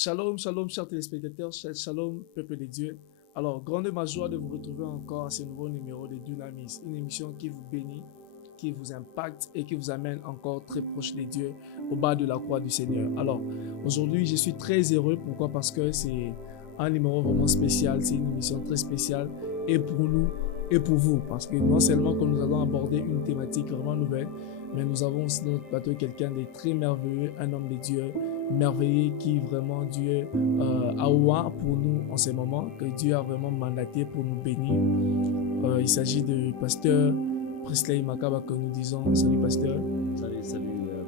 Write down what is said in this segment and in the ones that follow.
Shalom, shalom, chers téléspectateurs, shalom, peuple de Dieu. Alors, grande ma joie de vous retrouver encore à ce nouveau numéro de Dunamis, une émission qui vous bénit, qui vous impacte et qui vous amène encore très proche de Dieu, au bas de la croix du Seigneur. Alors, aujourd'hui, je suis très heureux. Pourquoi? Parce que c'est un numéro vraiment spécial, c'est une émission très spéciale, et pour nous, et pour vous. Parce que non seulement que nous allons aborder une thématique vraiment nouvelle, mais nous avons aussi dans notre plateau quelqu'un de très merveilleux, un homme de Dieu, merveilleux qui vraiment Dieu a ouvert pour nous en ce moment, que Dieu a vraiment mandaté pour nous bénir. Il s'agit de pasteur Presley Makaba que nous disons. Salut pasteur. Salut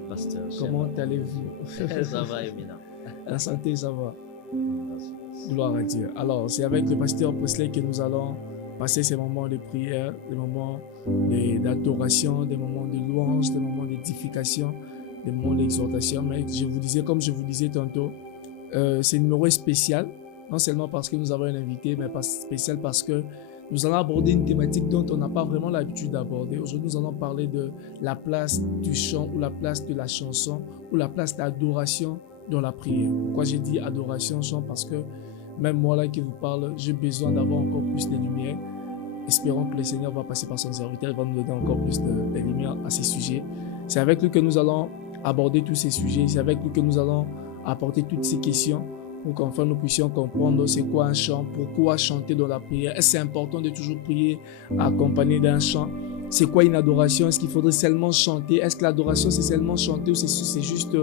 pasteur. Comment allez-vous? Ça va, Emina. La santé, ça va. Merci. Gloire à Dieu. Alors, c'est avec le pasteur Presley que nous allons passer ces moments de prière, des moments d'adoration, des moments de louange, des moments d'édification, des moments d'exhortation. Mais comme je vous disais tantôt, c'est un numéro spécial, non seulement parce que nous avons un invité, mais spécial parce que nous allons aborder une thématique dont on n'a pas vraiment l'habitude d'aborder. Aujourd'hui, nous allons parler de la place du chant ou la place de la chanson ou la place d'adoration dans la prière. Pourquoi j'ai dit adoration, chant? Parce que même moi là qui vous parle, j'ai besoin d'avoir encore plus de lumière. Espérons que le Seigneur va passer par son serviteur, il va nous donner encore plus de lumière à ces sujets. C'est avec lui que nous allons aborder tous ces sujets, c'est avec lui que nous allons apporter toutes ces questions pour qu'enfin nous puissions comprendre c'est quoi un chant, pourquoi chanter dans la prière, est-ce que c'est important de toujours prier accompagné d'un chant, c'est quoi une adoration, est-ce qu'il faudrait seulement chanter, est-ce que l'adoration c'est seulement chanter ou c'est juste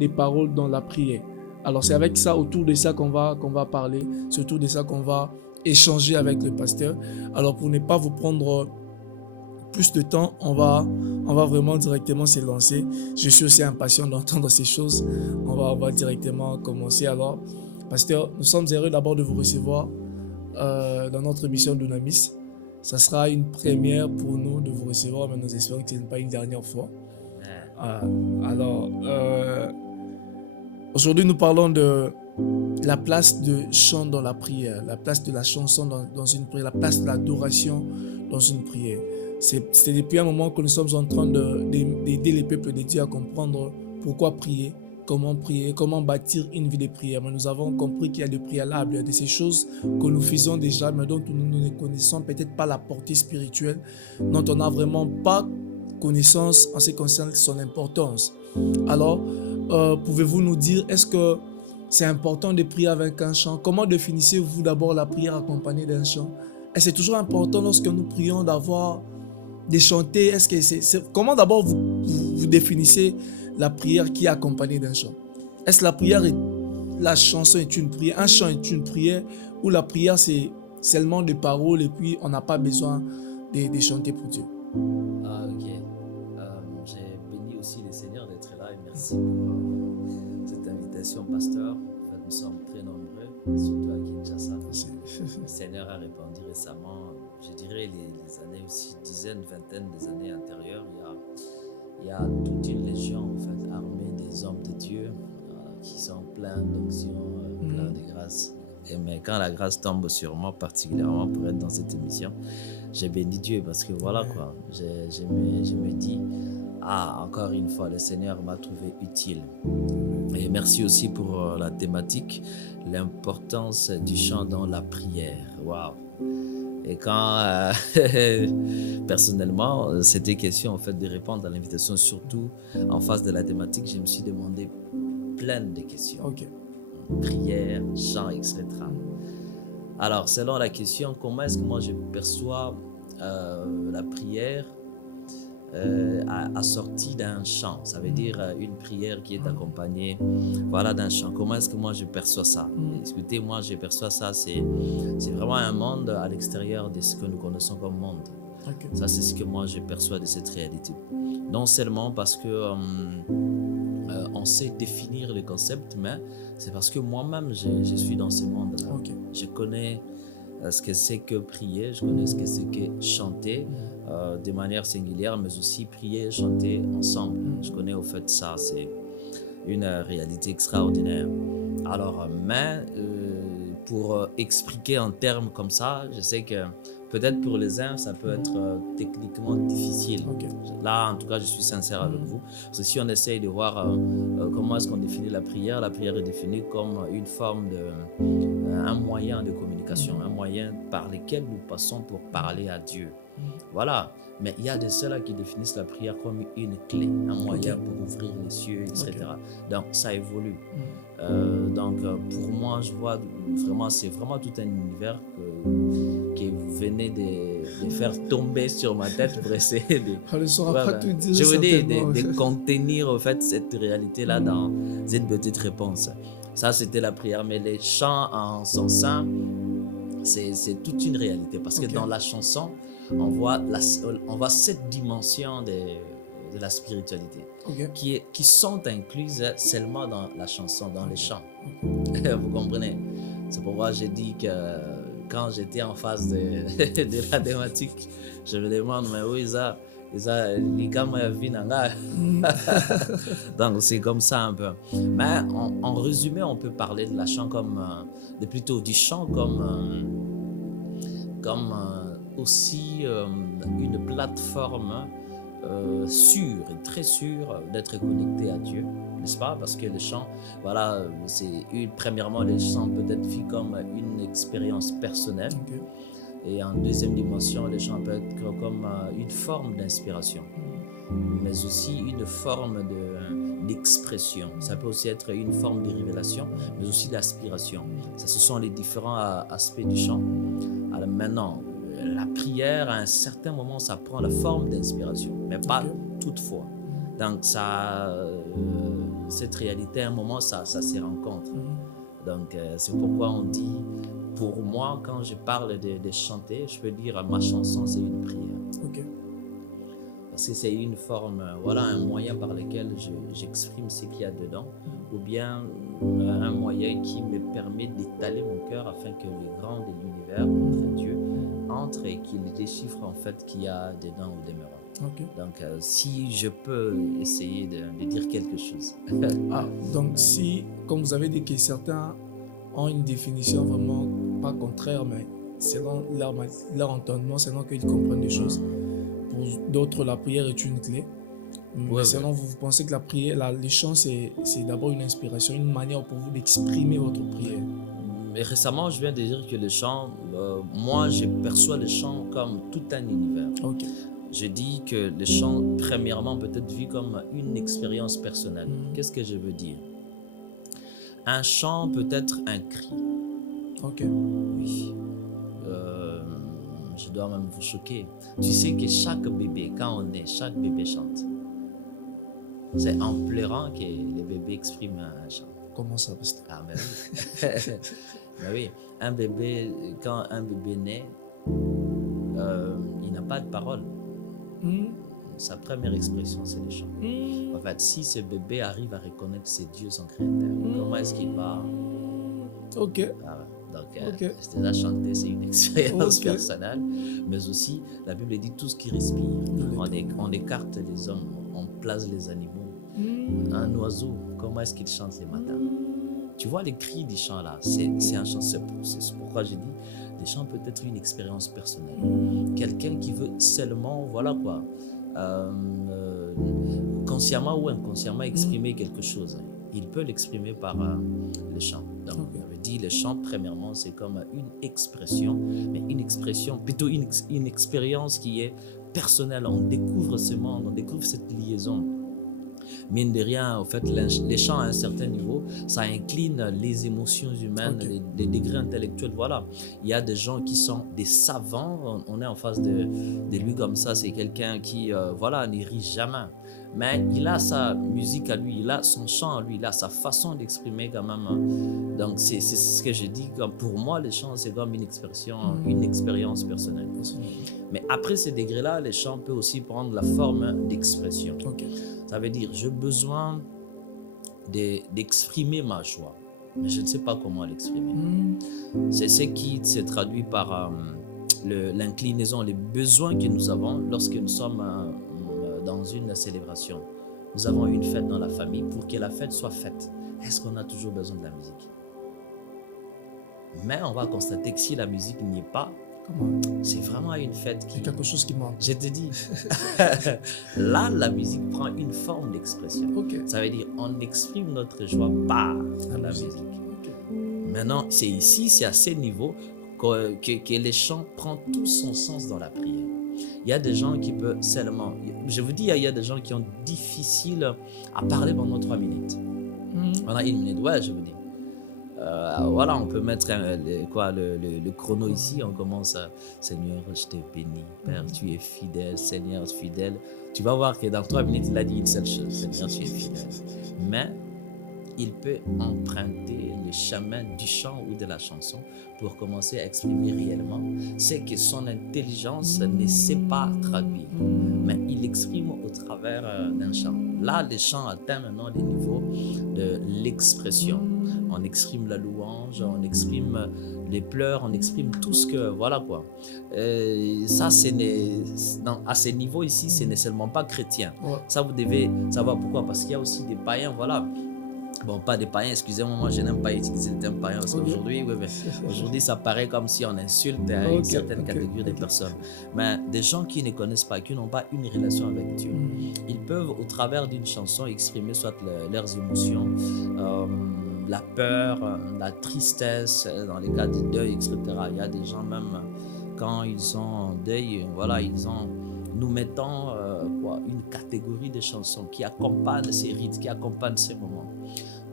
des paroles dans la prière. Alors c'est avec ça, autour de ça qu'on va parler, c'est autour de ça qu'on va échanger avec le pasteur. Alors pour ne pas vous prendre plus de temps, on va vraiment directement se lancer. Je suis aussi impatient d'entendre ces choses. On va directement commencer. Alors, pasteur, nous sommes heureux d'abord de vous recevoir dans notre émission Dunamis. Ça sera une première pour nous de vous recevoir, mais nous espérons que ce n'est pas une dernière fois. Alors, aujourd'hui, nous parlons de la place de chant dans la prière, la place de la chanson dans une prière, la place de l'adoration dans une prière. C'est depuis un moment que nous sommes en train d'aider les peuples de Dieu à comprendre pourquoi prier, comment bâtir une vie de prière. Mais nous avons compris qu'il y a des préalables, il y a de ces choses que nous faisons déjà, mais dont nous ne connaissons peut-être pas la portée spirituelle, dont on n'a vraiment pas connaissance en ce qui concerne son importance. Alors, pouvez-vous nous dire, est-ce que c'est important de prier avec un chant? Comment définissez-vous d'abord la prière accompagnée d'un chant? Est-ce que c'est toujours important lorsque nous prions de chanter? Est-ce que comment d'abord vous définissez la prière qui est accompagnée d'un chant? Est-ce que la chanson est une prière, un chant est une prière, ou la prière c'est seulement des paroles et puis on n'a pas besoin de chanter pour Dieu? Ok. J'ai béni aussi le Seigneur d'être là et merci pour cette invitation, pasteur. En fait, nous sommes très nombreux, surtout à Kinshasa. Le Seigneur a répondu récemment, je dirais les années aussi, dizaines, vingtaines des années antérieures. Il y a toute une légion en fait, armée des hommes de Dieu qui sont pleins d'onction, pleins de grâce. Mais quand la grâce tombe sur moi, particulièrement pour être dans cette émission, j'ai béni Dieu parce que voilà quoi, je me dis, encore une fois, le Seigneur m'a trouvé utile. Et merci aussi pour la thématique, l'importance du chant dans la prière. Waouh! Et quand, personnellement, c'était question en fait de répondre à l'invitation, surtout en face de la thématique, je me suis demandé plein de questions. Ok. Prière, chant, etc. Alors, selon la question, comment est-ce que moi je perçois la prière assortie d'un chant? Ça veut dire une prière qui est accompagnée d'un chant. Comment est-ce que moi je perçois ça? Écoutez, moi je perçois ça, c'est vraiment un monde à l'extérieur de ce que nous connaissons comme monde. Okay. Ça, c'est ce que moi je perçois de cette réalité. Non seulement parce que on sait définir le concept, mais c'est parce que moi-même je suis dans ce monde-là. Okay. Je connais ce que c'est que prier, je connais ce que c'est que chanter de manière singulière, mais aussi prier et chanter ensemble. Je connais au fait ça, c'est une réalité extraordinaire. Alors, mais pour expliquer en termes comme ça, je sais que peut-être pour les uns, ça peut être techniquement difficile. Ok. Là, en tout cas, je suis sincère avec vous. Parce que si on essaye de voir comment est-ce qu'on définit la prière est définie comme une forme de, un moyen de communication, un moyen par lequel nous passons pour parler à Dieu. Voilà. Mais il y a de ceux-là qui définissent la prière comme une clé, un moyen pour ouvrir les cieux, etc. Donc, ça évolue. Pour moi, je vois vraiment, c'est vraiment tout un univers que vous venez de faire tomber sur ma tête pour essayer de... On ne saura pas tout dire. Je veux dire, de contenir en fait cette réalité-là dans une petite réponse. Ça, c'était la prière. Mais les chants en son sein, c'est toute une réalité. Parce que dans la chanson, on voit cette dimension de la spiritualité qui sont incluses seulement dans la chanson, dans les chants. Vous comprenez? C'est pourquoi j'ai dit que quand j'étais en face de la thématique, je me demande, mais où donc c'est comme ça un peu. Mais en résumé, on peut parler de la chant plutôt du chant comme aussi une plateforme sûre et très sûre d'être connecté à Dieu, n'est-ce pas? Parce que le chant, voilà, premièrement, le chant peut être vu comme une expérience personnelle. Et en deuxième dimension, le chant peut être comme une forme d'inspiration, mais aussi une forme d'expression. Ça peut aussi être une forme de révélation, mais aussi d'aspiration. Ça, ce sont les différents aspects du chant. Alors maintenant, la prière, à un certain moment, ça prend la forme d'inspiration, mais pas toutefois. Donc, cette réalité, à un moment, ça se rencontre. Donc, c'est pourquoi on dit, pour moi, quand je parle de chanter, je peux dire ma chanson, c'est une prière. Parce que c'est une forme, voilà, un moyen par lequel j'exprime ce qu'il y a dedans, ou bien un moyen qui me permet d'étaler mon cœur afin que les grands de l'univers, notre Dieu, entrent et qu'il déchiffre en fait qu'il y a dedans au demeurant. Donc, si je peux essayer de dire quelque chose. Donc, si, comme vous avez dit que certains ont une définition vraiment pas contraire, mais selon leur entendement, selon qu'ils comprennent les choses. Pour d'autres, la prière est une clé. Mais selon vous, vous pensez que la prière, les chants, c'est d'abord une inspiration, une manière pour vous d'exprimer votre prière. Mais récemment, je viens de dire que le chant, moi, je perçois le chant comme tout un univers. Je dis que le chant, premièrement, peut être vu comme une expérience personnelle. Qu'est-ce que je veux dire? Un chant peut être un cri. Oui. Je dois même vous choquer. Tu sais que chaque bébé, quand on est, chaque bébé chante. C'est en pleurant que les bébés expriment un chant. Comment ça, pasteur? Ah, ben oui. Ben oui. Un bébé, quand un bébé naît, il n'a pas de parole. Sa première expression, c'est le chant. En fait, si ce bébé arrive à reconnaître que c'est Dieu son créateur, comment est-ce qu'il va? Donc, déjà chanter, c'est une expérience personnelle, mais aussi, la Bible dit tout ce qui respire. On écarte les hommes, on place les animaux. Un oiseau, comment est-ce qu'il chante les matins? Tu vois les cris du chant là, c'est un chant. C'est pourquoi j'ai dit, les chants peut être une expérience personnelle. Quelqu'un qui veut seulement, voilà quoi, consciemment ou inconsciemment exprimer quelque chose, il peut l'exprimer par le chant. Donc, on dit le chant, premièrement, c'est comme une expression, mais une expression, plutôt une expérience qui est personnelle. On découvre ce monde, on découvre cette liaison. Mine de rien, en fait, les chants à un certain niveau, ça incline les émotions humaines, les degrés intellectuels. Voilà, il y a des gens qui sont des savants. On est en face de lui comme ça. C'est quelqu'un qui, voilà, n'y rit jamais. Mais il a sa musique à lui, il a son chant à lui, il a sa façon d'exprimer quand même. Donc, c'est ce que je dis. Comme pour moi, les chants, c'est comme une expérience personnelle. Mais après ces degrés-là, les chants peuvent aussi prendre la forme d'expression. Ça veut dire, j'ai besoin d'exprimer ma joie, mais je ne sais pas comment l'exprimer. C'est ce qui se traduit par l'inclinaison, les besoins que nous avons lorsque nous sommes dans une célébration. Nous avons une fête dans la famille. Pour que la fête soit faite, est-ce qu'on a toujours besoin de la musique? Mais on va constater que si la musique n'y est pas, Comment? C'est vraiment une fête C'est quelque chose qui manque. Je te dis, là, la musique prend une forme d'expression. Ok. Ça veut dire on exprime notre joie par la musique. Ok. Maintenant, c'est ici, c'est à ce niveau que les chants prennent tout son sens dans la prière. Il y a des gens qui peuvent seulement... Je vous dis, il y a des gens qui ont difficile à parler pendant 3 minutes. Pendant 1 minute, ouais, je vous dis. Voilà, on peut mettre le chrono ici, on commence à Seigneur, je te bénis, Père, tu es fidèle, Seigneur, fidèle. Tu vas voir que dans 3 minutes, il a dit une seule chose, Seigneur, tu es fidèle. Mais il peut emprunter le chemin du chant ou de la chanson pour commencer à exprimer réellement ce que son intelligence ne sait pas traduire. Mais il exprime au travers d'un chant. Là, le chant atteint maintenant des niveaux de l'expression. On exprime la louange, on exprime les pleurs, on exprime tout ce que... Voilà quoi. Ça, à ce niveau ici, ce n'est seulement pas chrétien. Ouais. Ça, vous devez savoir pourquoi. Parce qu'il y a aussi des païens, voilà. Bon, pas des païens, excusez-moi, moi je n'aime pas utiliser le terme païen parce qu'aujourd'hui, aujourd'hui ça paraît comme si on insulte une certaine catégorie de personnes. Mais des gens qui ne connaissent pas, qui n'ont pas une relation avec Dieu, ils peuvent au travers d'une chanson exprimer soit leurs émotions, la peur, la tristesse, dans les cas de deuil, etc. Il y a des gens même, quand ils sont en deuil, voilà, nous mettons une catégorie de chansons qui accompagnent ces rites, qui accompagnent ces moments.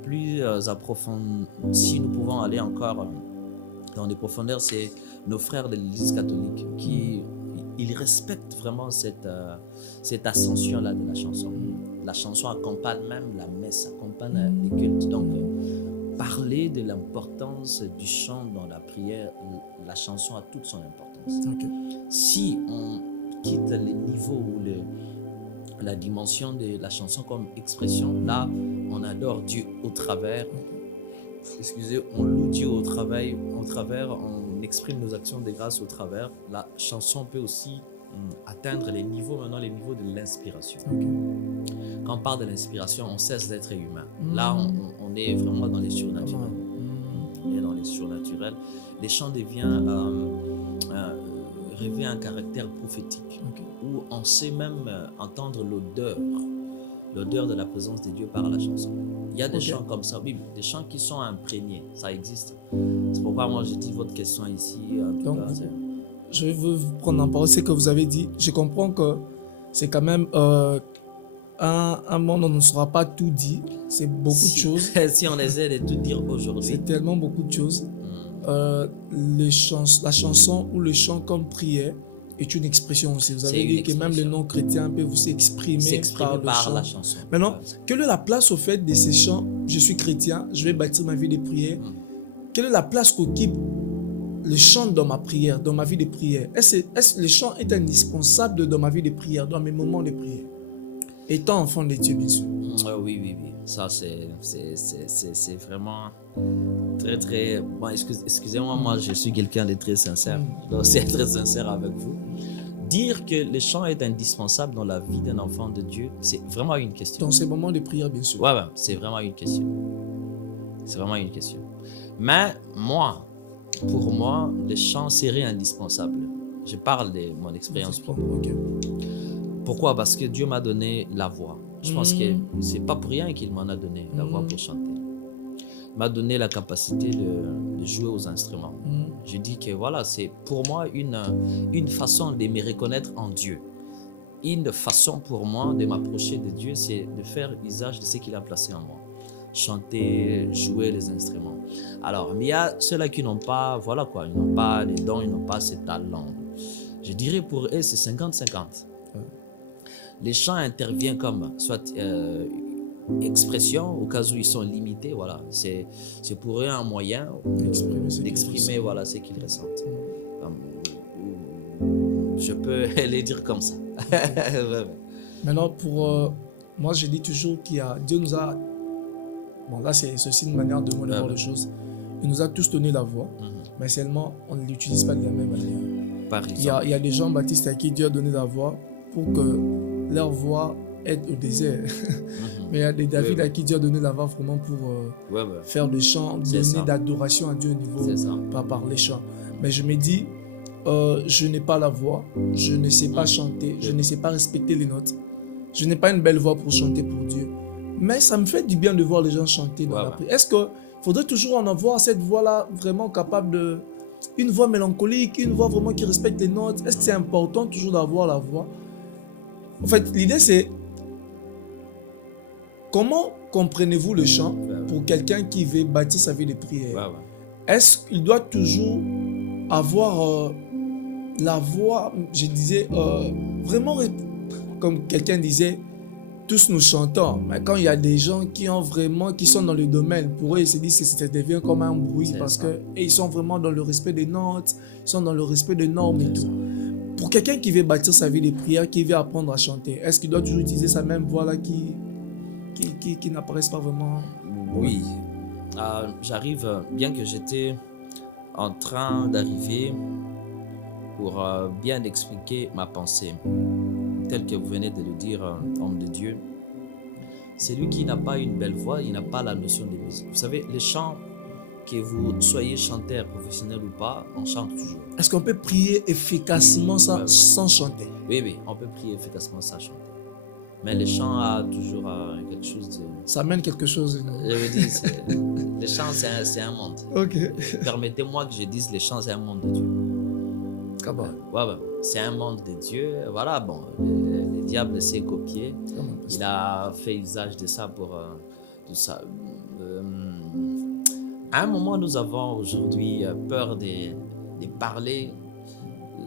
Plus approfondis, si nous pouvons aller encore dans des profondeurs, c'est nos frères de l'Église catholique qui ils respectent vraiment cette ascension-là de la chanson. La chanson accompagne même la messe, accompagne les cultes. Donc, parler de l'importance du chant dans la prière, la chanson a toute son importance. Okay. Si on quitte les niveaux ou la dimension de la chanson comme expression, là, on adore Dieu au travers. Excusez, on loue Dieu au travers, on exprime nos actions de grâce au travers. La chanson peut aussi atteindre les niveaux de l'inspiration. Okay. Quand on parle de l'inspiration, on cesse d'être humain. Là, on est vraiment dans les surnaturels. On est dans les surnaturels. Les chants deviennent revêt un caractère prophétique, où on sait même entendre l'odeur de la présence de Dieu par la chanson. Il y a des chants comme ça, oui, des chants qui sont imprégnés, ça existe. C'est pourquoi moi j'ai dit votre question ici. Donc, je veux vous prendre en parole ce que vous avez dit. Je comprends que c'est quand même un monde où on ne saura pas tout dit. C'est beaucoup de choses. Si on essaie de tout dire aujourd'hui. C'est tellement beaucoup de choses. La chanson ou le chant comme prière est une expression aussi. Vous avez dit que même les non-chrétiens peuvent s'exprimer par la chanson. Maintenant, quelle est la place au fait de ces chants? Je suis chrétien, je vais bâtir ma vie de prière. Quelle est la place qu'occupe le chant dans ma prière, dans ma vie de prière? Est-ce que le chant est indispensable dans ma vie de prière, dans mes moments de prière? Étant enfant de Dieu, bien sûr. Oui. Ça, c'est vraiment très, très... Bon, excusez-moi, moi, je suis quelqu'un de très sincère. Donc, c'est très sincère avec vous. Dire que le chant est indispensable dans la vie d'un enfant de Dieu, c'est vraiment une question. Dans ces moments de prière, bien sûr. Ouais, c'est vraiment une question. C'est vraiment une question. Mais pour moi, le chant serait indispensable. Je parle de mon expérience propre. Okay. Pourquoi? Parce que Dieu m'a donné la voix. Je pense que c'est pas pour rien qu'il m'en a donné la voix pour chanter. Il m'a donné la capacité de jouer aux instruments. Je dis que voilà, c'est pour moi une façon de me reconnaître en Dieu. Une façon pour moi de m'approcher de Dieu, c'est de faire usage de ce qu'il a placé en moi. Chanter, jouer les instruments. Alors, mais il y a ceux-là qui n'ont pas, voilà quoi, ils n'ont pas les dons, ils n'ont pas ces talents. Je dirais pour eux, c'est 50-50. Les chants interviennent comme soit expression, au cas où ils sont limités, voilà. C'est pour eux un moyen d'exprimer voilà, ce qu'ils ressentent. Je peux les dire comme ça. Maintenant, pour moi, je dis toujours Dieu nous a... Bon, là, c'est aussi une manière de voir les choses. Il nous a tous donné la voix, mais seulement, on ne l'utilise pas de la même manière. Par exemple. Il y a des gens baptistes à qui Dieu a donné la voix pour que leur voix aide au désert. Mais il y a des David à qui Dieu a donné la voix vraiment pour faire des chants, donner d'adoration à Dieu au niveau par les chants. Mais je me dis, je n'ai pas la voix, je ne sais pas chanter, je ne sais pas respecter les notes, je n'ai pas une belle voix pour chanter pour Dieu. Mais ça me fait du bien de voir les gens chanter dans la prière. Est-ce qu'il faudrait toujours en avoir cette voix-là vraiment capable de... Une voix mélancolique, une voix vraiment qui respecte les notes? Est-ce que c'est important toujours d'avoir la voix? En fait, l'idée c'est... Comment comprenez-vous le chant pour quelqu'un qui veut bâtir sa vie de prière? Est-ce qu'il doit toujours avoir la voix, je disais, vraiment, comme quelqu'un disait, tous nous chantons, mais quand il y a des gens qui sont dans le domaine, pour eux, ils se disent que ça devient comme un bruit parce qu'ils sont vraiment dans le respect des notes, ils sont dans le respect des normes et tout. Pour quelqu'un qui veut bâtir sa vie de prière, qui veut apprendre à chanter, est-ce qu'il doit toujours utiliser sa même voix-là qui n'apparaissent pas vraiment? Oui, j'arrive, bien que j'étais en train d'arriver pour bien expliquer ma pensée, tel que vous venez de le dire, homme de Dieu. Celui qui n'a pas une belle voix, il n'a pas la notion de musique. Vous savez, les chants, que vous soyez chanteur professionnel ou pas, on chante toujours. Est-ce qu'on peut prier efficacement sans chanter? Oui, on peut prier efficacement sans chanter. Mais le chant a toujours quelque chose de... Ça amène quelque chose. Je veux dire, le chant, c'est un monde. Ok. Permettez-moi que je dise, le chant, c'est un monde de Dieu. C'est un monde de Dieu. Voilà, bon, le diable s'est copié. Il a fait usage de ça pour tout ça. À un moment, nous avons aujourd'hui peur de parler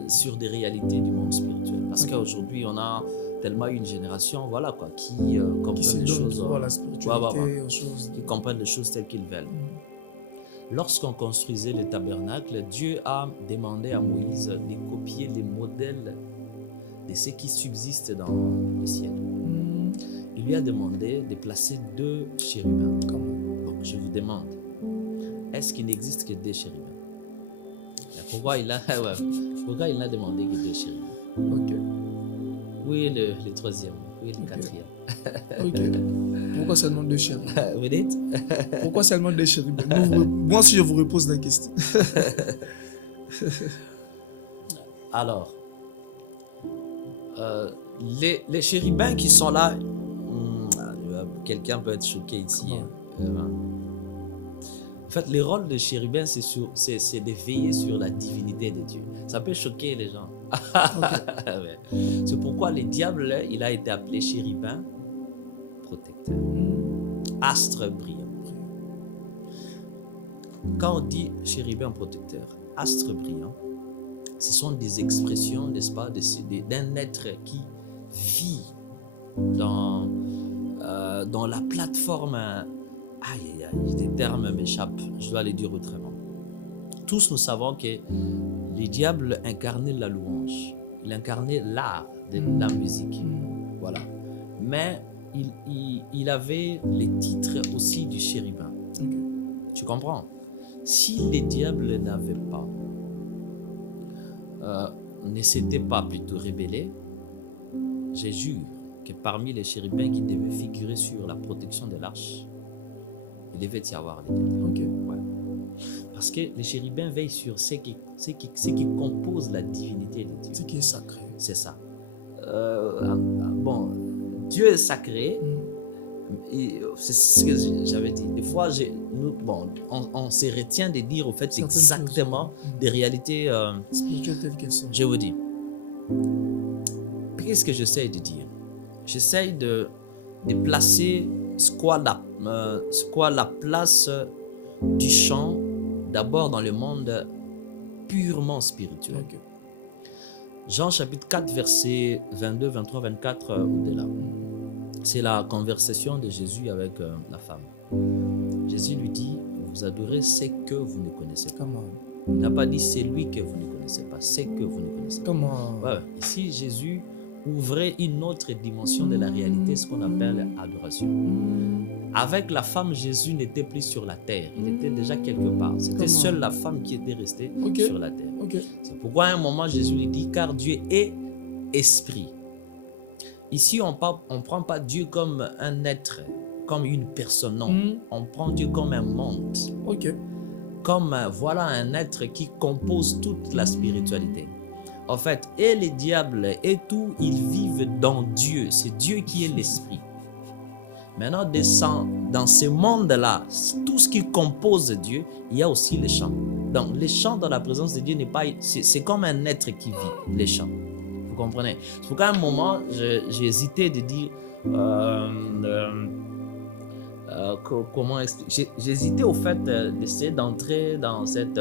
sur des réalités du monde spirituel. Parce qu'aujourd'hui, on a tellement une génération qui comprennent les choses. Qui comprennent les choses telles qu'ils veulent. Lorsqu'on construisait le tabernacle, Dieu a demandé à Moïse de copier les modèles de ce qui subsiste dans le ciel. Il lui a demandé de placer 2 chérubins. Donc, je vous demande, est-ce qu'il n'existe que 2 chérubins? Pourquoi il a demandé que 2 chérubins? Oui, le troisième. Oui, le quatrième. Pourquoi seulement 2 chérubins? Vous dites? Pourquoi seulement 2 chérubins? Moi, si je vous repose la question. Alors, les chérubins qui sont là, quelqu'un peut être choqué ici. En fait, le rôle de chérubin, c'est de veiller sur la divinité de Dieu. Ça peut choquer les gens. C'est pourquoi le diable, il a été appelé chérubin protecteur. Astre brillant. Quand on dit chérubin protecteur, astre brillant, ce sont des expressions, n'est-ce pas, d'un être qui vit dans la plateforme. Aïe, des termes m'échappent, je dois les dire autrement. Tous nous savons que le diable incarnait la louange, il incarnait l'art de la musique. Voilà. Mais il avait les titres aussi du chérubin. Tu comprends? Si le diable n'avait pas, ne s'était pas plutôt rebellé, je jure que parmi les chérubins qui devaient figurer sur la protection de l'arche, il devait y avoir les diables. Parce que les chérubins veillent sur ce qui compose la divinité de Dieu. Ce qui est sacré. C'est ça. Dieu est sacré. C'est ce que j'avais dit. Des fois, on se retient de dire au fait exactement des réalités spirituelles telles qu'elles sont. Je vous dis. Qu'est-ce que j'essaie de dire? J'essaie de placer ce qu'est la place du chant d'abord dans le monde purement spirituel. Jean chapitre 4 versets 22, 23, 24 au-delà. C'est la conversation de Jésus avec la femme. Jésus lui dit, vous adorez ce que vous ne connaissez pas. Il n'a pas dit c'est lui que vous ne connaissez pas, c'est que vous ne connaissez pas. Ici Jésus ouvrait une autre dimension de la réalité, ce qu'on appelle adoration. Avec la femme, Jésus n'était plus sur la terre, il était déjà quelque part. C'était seule la femme qui était restée sur la terre. C'est pourquoi à un moment Jésus lui dit, car Dieu est esprit. Ici, on ne prend pas Dieu comme un être, comme une personne, non. On prend Dieu comme un monde. Comme un être qui compose toute la spiritualité. En fait, et les diables et tout, ils vivent dans Dieu. C'est Dieu qui est l'esprit. Maintenant, dans ce monde-là, tout ce qui compose Dieu, il y a aussi les chants. Donc, les chants dans la présence de Dieu n'est pas... C'est comme un être qui vit, les chants. Vous comprenez? C'est pourquoi à un moment, j'ai hésité de dire... comment expliquer? J'ai hésité au fait d'essayer d'entrer dans cette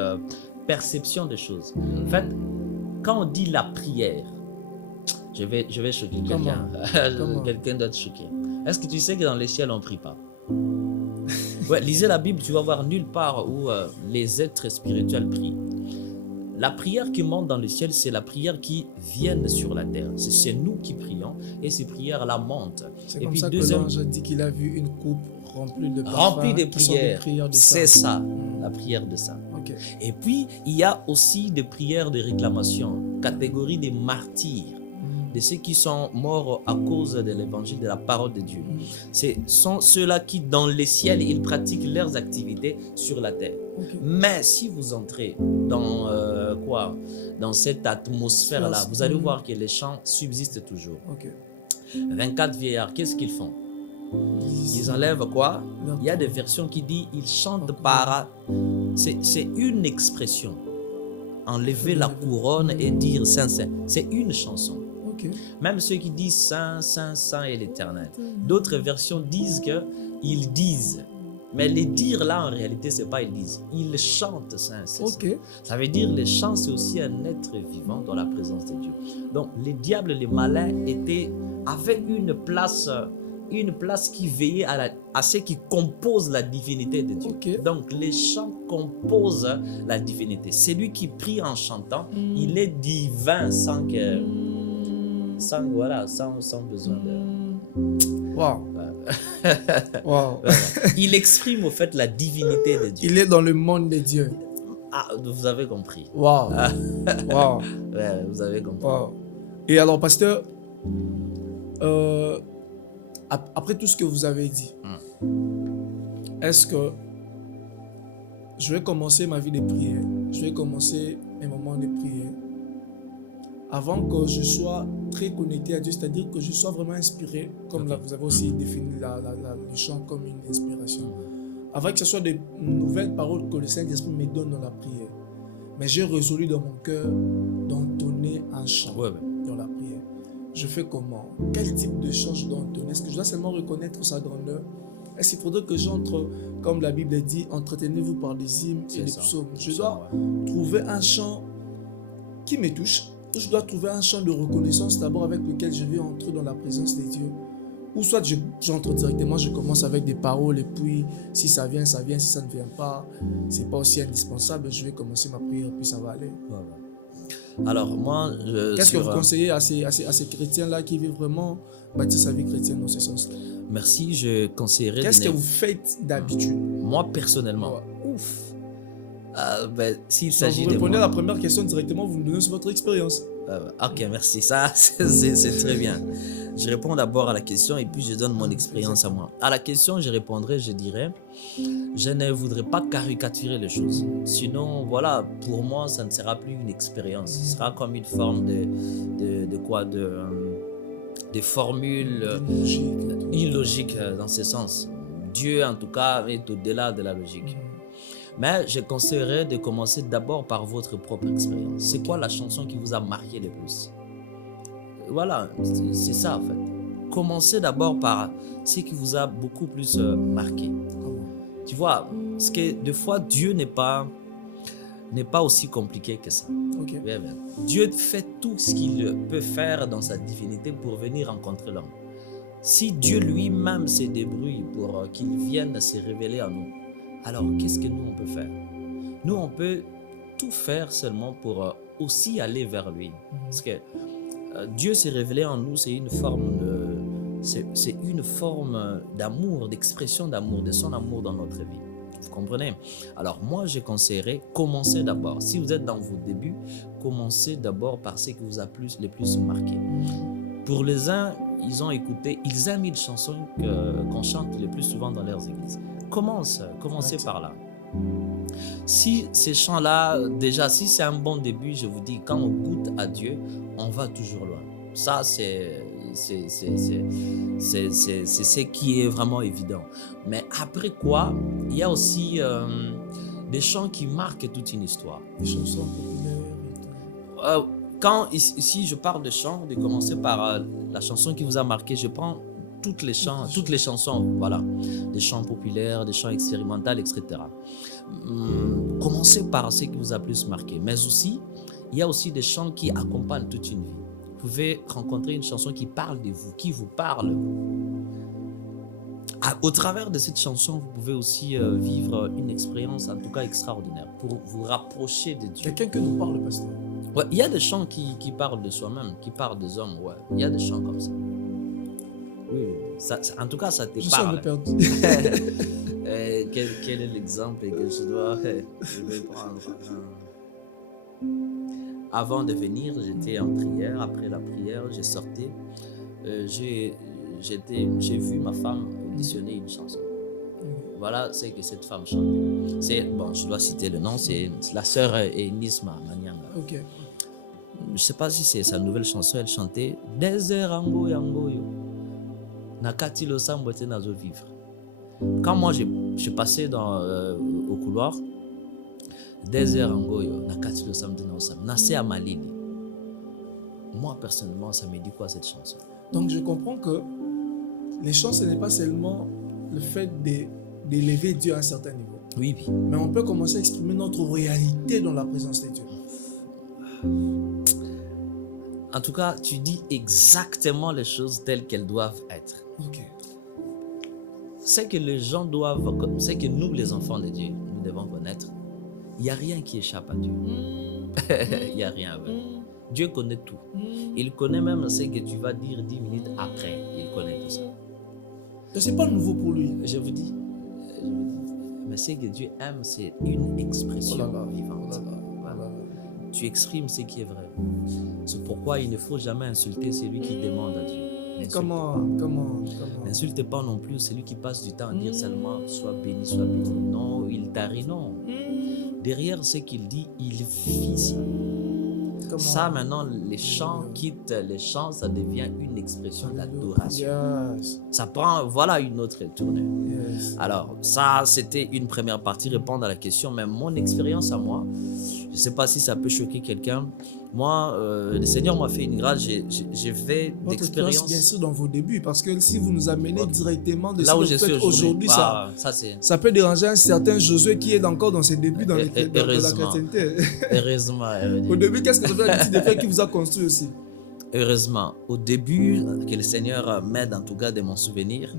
perception des choses. En fait, quand on dit la prière, je vais choquer quelqu'un. Quelqu'un doit être choqué. Est-ce que tu sais que dans les ciels, on ne prie pas? Ouais, lisez la Bible, tu vas voir nulle part où les êtres spirituels prient. La prière qui monte dans le ciel, c'est la prière qui vient sur la terre. C'est nous qui prions et ces prières-là montent. C'est comme ça que l'ange a dit qu'il a vu une coupe remplie de parfums, remplie de prières. C'est ça, la prière de ça. Okay. Et puis, il y a aussi des prières de réclamation, catégorie des martyrs, de ceux qui sont morts à cause de l'évangile, de la parole de Dieu. Ce sont ceux-là qui, dans les ciels, ils pratiquent leurs activités sur la terre. Okay. Mais si vous entrez dans, dans cette atmosphère-là, vous allez voir que les chants subsistent toujours. Okay. 24 vieillards, qu'est-ce qu'ils font? Ils enlèvent quoi? Il y a des versions qui disent ils chantent par... C'est une expression. Enlever la couronne et dire Saint, Saint. C'est une chanson. Okay. Même ceux qui disent Saint, Saint, Saint est l'Éternel. D'autres versions disent qu'ils disent. Mais les dire là, en réalité, ce n'est pas ils disent. Ils chantent Saint, Saint. Okay. Ça veut dire les chants, c'est aussi un être vivant dans la présence de Dieu. Donc, les diables, les malins avaient une place qui veillait à ce qui compose la divinité de Dieu. Okay. Donc, les chants composent la divinité. Celui qui prie en chantant, il est divin sans besoin de... Wow. Wow. Il exprime au fait la divinité de Dieu. Il est dans le monde de Dieu. Ah, vous avez compris. Wow. Wow. Ouais, vous avez compris. Wow. Et alors, pasteur, après tout ce que vous avez dit, est-ce que je vais commencer ma vie de prière, je vais commencer mes moments de prière avant que je sois très connecté à Dieu, c'est-à-dire que je sois vraiment inspiré, comme là, vous avez aussi défini le chant comme une inspiration, avant que ce soit des nouvelles paroles que le Saint-Esprit me donne dans la prière. Mais j'ai résolu dans mon cœur d'entonner un chant dans la prière. Je fais comment? Quel type de chant je dois entonner? Est-ce que je dois seulement reconnaître sa grandeur? Est-ce qu'il faudrait que j'entre, comme la Bible dit, entretenez-vous par des hymnes et des psaumes? Je dois trouver un chant qui me touche. Je dois trouver un chant de reconnaissance d'abord avec lequel je vais entrer dans la présence de Dieu. Ou soit j'entre directement, je commence avec des paroles et puis si ça vient, ça vient. Si ça ne vient pas, c'est pas aussi indispensable. Je vais commencer ma prière puis ça va aller. Alors moi, qu'est-ce que vous conseillez à ces chrétiens-là qui veulent vraiment bâtir sa vie chrétienne dans ce sens-là? Merci, je conseillerais... Qu'est-ce que vous faites d'habitude? Moi, personnellement, ouf. S'il s'agit de... Vous répondez moi, à la première question directement, vous me donnez sur votre expérience. Ok, merci. Ça, c'est très bien. Je réponds d'abord à la question et puis je donne mon expérience à moi. À la question, je répondrai, je dirais, je ne voudrais pas caricaturer les choses. Sinon, voilà, pour moi, ça ne sera plus une expérience. Ce sera comme une forme de formule illogique dans ce sens. Dieu, en tout cas, est au-delà de la logique. Mais je conseillerais de commencer d'abord par votre propre expérience. C'est quoi la chanson qui vous a marqué le plus? Voilà, c'est ça en fait. Commencez d'abord par ce qui vous a beaucoup plus marqué. Tu vois, parce que des fois, Dieu n'est pas aussi compliqué que ça. Okay. Dieu fait tout ce qu'il peut faire dans sa divinité pour venir rencontrer l'homme. Si Dieu lui-même se débrouille pour qu'il vienne se révéler à nous, alors qu'est-ce que nous on peut faire? Nous on peut tout faire seulement pour aussi aller vers lui. Parce que Dieu s'est révélé en nous, c'est une forme d'amour, d'expression d'amour, de son amour dans notre vie. Vous comprenez? Alors moi je conseillerais, commencez d'abord. Si vous êtes dans vos débuts, commencez d'abord par ce qui vous a le plus marqué. Pour les uns, ils aiment une chanson qu'on chante le plus souvent dans leurs églises. Commencez par là. Si ces chants-là, déjà, si c'est un bon début, je vous dis, quand on goûte à Dieu, on va toujours loin. Ça, c'est ce qui est vraiment évident. Mais après quoi, il y a aussi des chants qui marquent toute une histoire. Des chansons populaires. Quand ici je parle de chants, de commencer par la chanson qui vous a marqué, je prends toutes les chansons, voilà, des chants populaires, des chants expérimentaux, etc. Commencez par ce qui vous a plus marqué. Mais aussi, il y a aussi des chants qui accompagnent toute une vie. Vous pouvez rencontrer une chanson qui parle de vous, qui vous parle. Au travers de cette chanson, vous pouvez aussi vivre une expérience, en tout cas extraordinaire, pour vous rapprocher de Dieu. Quelqu'un que nous parle, le pasteur. Ouais, il y a des chants qui parlent de soi-même, qui parlent des hommes. Ouais. Il y a des chants comme ça. Oui, en tout cas, ça te parle. Je suis un peu perdu. Quel est l'exemple que je vais prendre? Avant de venir, j'étais en prière. Après la prière, j'ai sorti. J'ai vu ma femme auditionner une chanson. Voilà ce que cette femme chantait. Bon, je dois citer le nom, c'est la sœur Enisma Manyanga. Ok. Je ne sais pas si c'est sa nouvelle chanson, elle chantait Désert Ango Yangoyo. Nakati lo sambote nazo vivre. Quand moi je passais au couloir, Désert Angoyo, Nakati lo sambote nazo vivre. Nassé à Malili. Moi personnellement, ça me dit quoi cette chanson? Donc je comprends que les chants, ce n'est pas seulement le fait d'élever Dieu à un certain niveau. Oui. Mais on peut commencer à exprimer notre réalité dans la présence de Dieu. En tout cas, tu dis exactement les choses telles qu'elles doivent être. Ok. C'est que les gens doivent, c'est que nous, les enfants de Dieu, nous devons connaître. Il n'y a rien qui échappe à Dieu. Il n'y a rien. Dieu connaît tout. Il connaît même ce que tu vas dire 10 minutes après. Il connaît tout ça. Ce n'est pas nouveau pour lui. Je vous dis. Mais ce que Dieu aime, c'est une expression vivante. Tu exprimes ce qui est vrai. C'est pourquoi il ne faut jamais insulter celui qui demande à Dieu. Comment N'insulte pas non plus celui qui passe du temps à dire seulement sois béni, sois béni. Non, il tarit, non. Derrière ce qu'il dit, il vit ça. Ça, maintenant, les chants quittent les chants, ça devient une expression d'adoration. Yes. Ça prend, voilà, une autre tournure. Yes. Alors, ça, c'était une première partie, répondre à la question. Mais mon expérience à moi, je ne sais pas si ça peut choquer quelqu'un. Moi, le Seigneur m'a fait une grâce. J'ai fait d'expérience. Bien sûr, dans vos débuts, parce que si vous nous amenez directement de là où ce je suis aujourd'hui, ça peut déranger un certain Josué qui est encore dans ses débuts dans la chrétienté. Heureusement. Au début, qu'est-ce que vous avez dit de faire qui vous a construit aussi? Heureusement. Au début, que le Seigneur m'aide en tout cas de mon souvenir.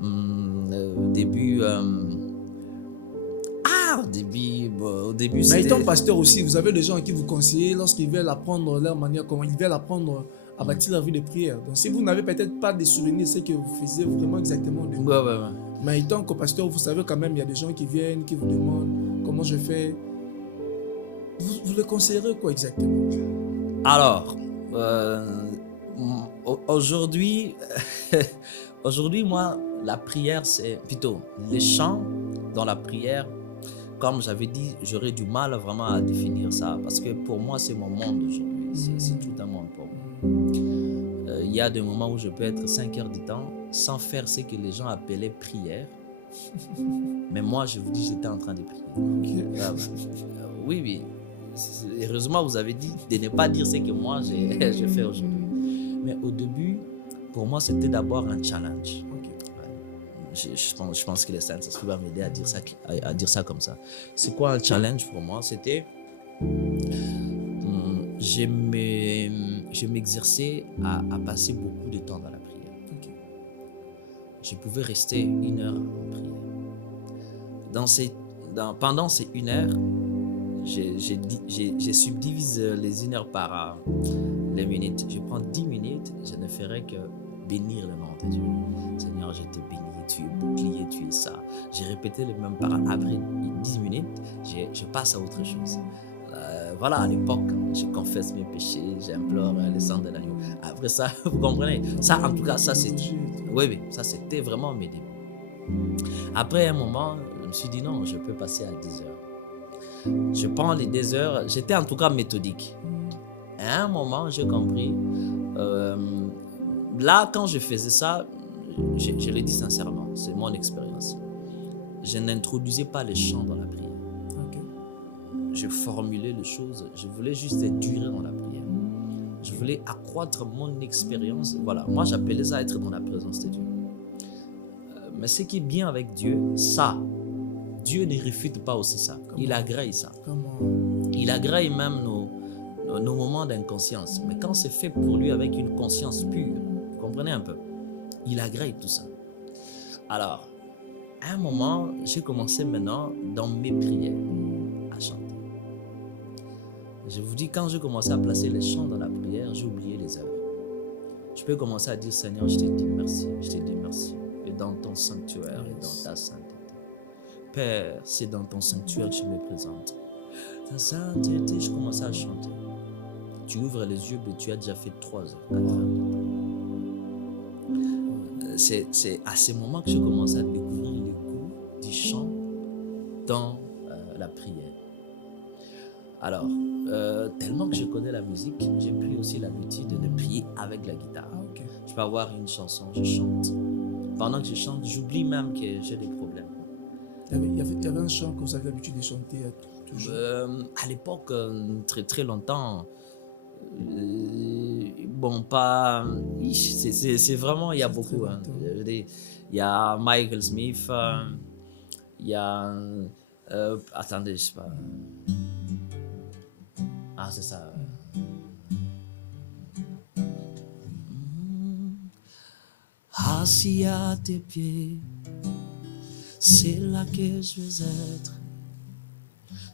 Au début, mais c'était... étant pasteur aussi, vous avez des gens à qui vous conseillez lorsqu'ils veulent apprendre leur manière, comment ils veulent apprendre à bâtir leur vie de prière. Donc si vous n'avez peut-être pas des souvenirs, c'est que vous faisiez vraiment exactement de Mais étant que pasteur, vous savez quand même, il y a des gens qui viennent, qui vous demandent comment je fais. Vous les conseillerez quoi exactement? Alors, aujourd'hui, moi, la prière, c'est plutôt les chants dans la prière. Comme j'avais dit, j'aurais du mal vraiment à définir ça parce que pour moi, c'est mon monde aujourd'hui. C'est tout un monde pour moi. Il y a des moments où je peux être 5 heures du temps sans faire ce que les gens appelaient prière. Mais moi, je vous dis, j'étais en train de prier. Oui. Heureusement, vous avez dit de ne pas dire ce que moi, je fais aujourd'hui. Mais au début, pour moi, c'était d'abord un challenge. Je pense que le Saint-Esprit va m'aider à dire ça comme ça. C'est quoi un challenge pour moi? C'était je m'exerçais à passer beaucoup de temps dans la prière. Je pouvais rester 1 heure en prière. Pendant ces 1 heure, je subdivise les 1 heure par les minutes. Je prends 10 minutes, je ne ferai que bénir le nom de Dieu. Seigneur, je te bénis. Tu es bouclier, tu es ça. J'ai répété les mêmes paroles. Après 10 minutes, je passe à autre chose. Voilà, à l'époque, je confesse mes péchés, j'implore le sang de l'agneau. Après ça, vous comprenez? Ça, en tout cas, ça c'était vraiment mes débuts. Après un moment, je me suis dit non, je peux passer à 10 heures. Je prends les 2 heures. J'étais en tout cas méthodique. À un moment, j'ai compris. Là, quand je faisais ça, je le dis sincèrement, c'est mon expérience. Je n'introduisais pas les chants dans la prière. Ok. Je formulais les choses. Je voulais juste être duré dans la prière. Je voulais accroître mon expérience. Voilà, moi j'appelais ça être dans la présence de Dieu. Mais ce qui est bien avec Dieu, ça, Dieu ne réfute pas aussi ça. Il agrée ça. Comment? Il agrée même nos moments d'inconscience. Mais quand c'est fait pour lui avec une conscience pure, vous comprenez un peu, il agrée tout ça. Alors, à un moment, j'ai commencé maintenant dans mes prières à chanter. Je vous dis, quand j'ai commencé à placer les chants dans la prière, j'ai oublié les heures. Je peux commencer à dire, Seigneur, je te dis merci, je te dis merci. Et dans ton sanctuaire et dans ta sainteté. Père, c'est dans ton sanctuaire que je me présente. Ta sainteté, je commence à chanter. Tu ouvres les yeux, mais tu as déjà fait 3 heures, 4 heures. C'est à ces moments que je commence à découvrir le goût du chant dans la prière. Alors, tellement que je connais la musique, j'ai pris aussi l'habitude de prier avec la guitare. Ah, ok. Je peux avoir une chanson, je chante. Pendant que je chante, j'oublie même que j'ai des problèmes. Il y avait un chant que vous avez l'habitude de chanter toujours. À l'époque, très très longtemps, bon, pas. C'est vraiment, il y a beaucoup. Hein. Il y a Michael Smith, il y a. Attendez, je sais pas. Ah, c'est ça. Assis à tes pieds, c'est là que je veux être.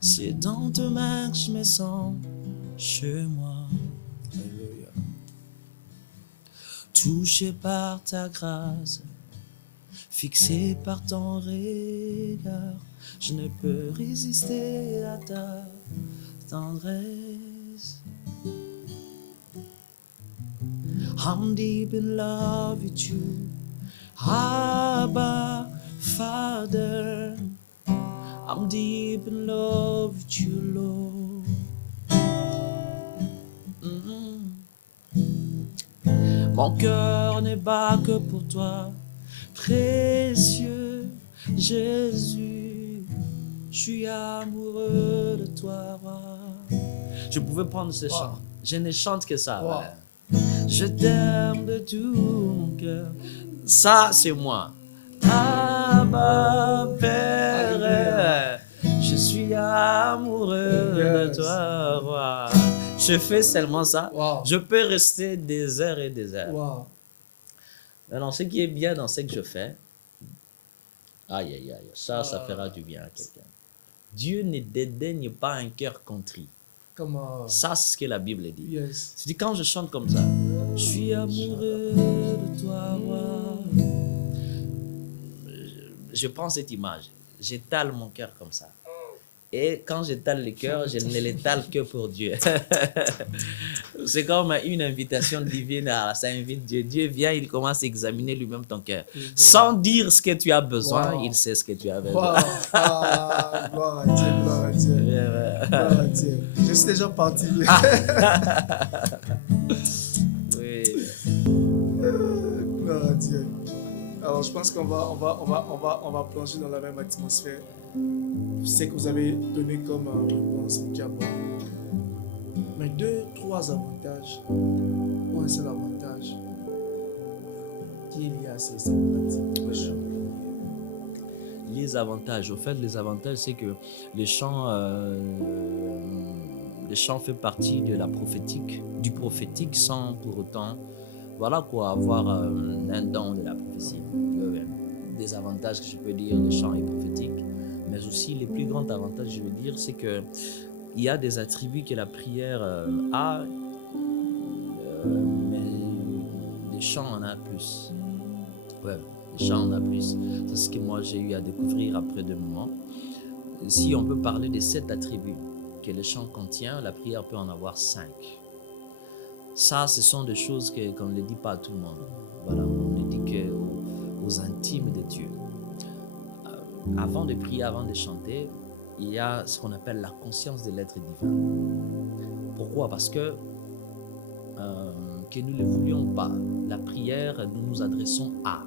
C'est dans tes mains que je me sens chez moi. Alléluia. Touché par ta grâce, fixé par ton regard, je ne peux résister à ta tendresse. I'm deep in love with you, Abba, Father. I'm deep in love with you, Lord. Mon cœur n'est pas que pour toi, précieux Jésus. Je suis amoureux de toi, roi. Je pouvais prendre ce chant. Je ne chante que ça. Wow. Ouais. Je t'aime de tout mon cœur. Ça, c'est moi. Abba, Père, je suis amoureux de toi, roi. Je fais seulement ça. Wow. Je peux rester des heures et des heures. Wow. Alors, ce qui est bien dans ce que je fais, aïe, aïe, aïe, ça fera du bien à quelqu'un. Dieu ne dédaigne pas un cœur contrit. Comment? Ça, c'est ce que la Bible dit. Yes. C'est dit, quand je chante comme ça, je suis amoureux de toi, roi. Je prends cette image, j'étale mon cœur comme ça. Et quand j'étale le cœur, je ne l'étale que pour Dieu. C'est comme une invitation divine. Ça invite Dieu. Dieu vient, il commence à examiner lui-même ton cœur. Sans dire ce que tu as besoin, il sait ce que tu as besoin. Wow. Ah, gloire à Dieu, gloire à Dieu. Gloire à Dieu. Je suis déjà parti. Oui. Gloire à Dieu. Alors, je pense qu'on va plonger dans la même atmosphère. C'est que vous avez donné comme réponse Diabo. Mais 2, 3 avantages, ou un seul avantage qui est lié à ces pratiques. Les avantages, au fait, les avantages, c'est que les chants fait partie de la prophétique, du prophétique sans pour autant, voilà quoi, avoir un don de la prophétie. Des avantages que je peux dire, le chant est prophétique. Mais aussi, les plus grands avantages, je veux dire, c'est que il y a des attributs que la prière a, mais les chants en a plus. Ouais, les chants en a plus. C'est ce que moi j'ai eu à découvrir après de moments. Si on peut parler des 7 attributs que le chant contient, la prière peut en avoir 5. Ça, ce sont des choses qu'on ne le dit pas à tout le monde. Voilà, on ne dit qu'aux intimes de Dieu. Avant de prier, avant de chanter, il y a ce qu'on appelle la conscience de l'être divin. Pourquoi? Parce que nous ne le voulions pas, la prière, nous nous adressons à.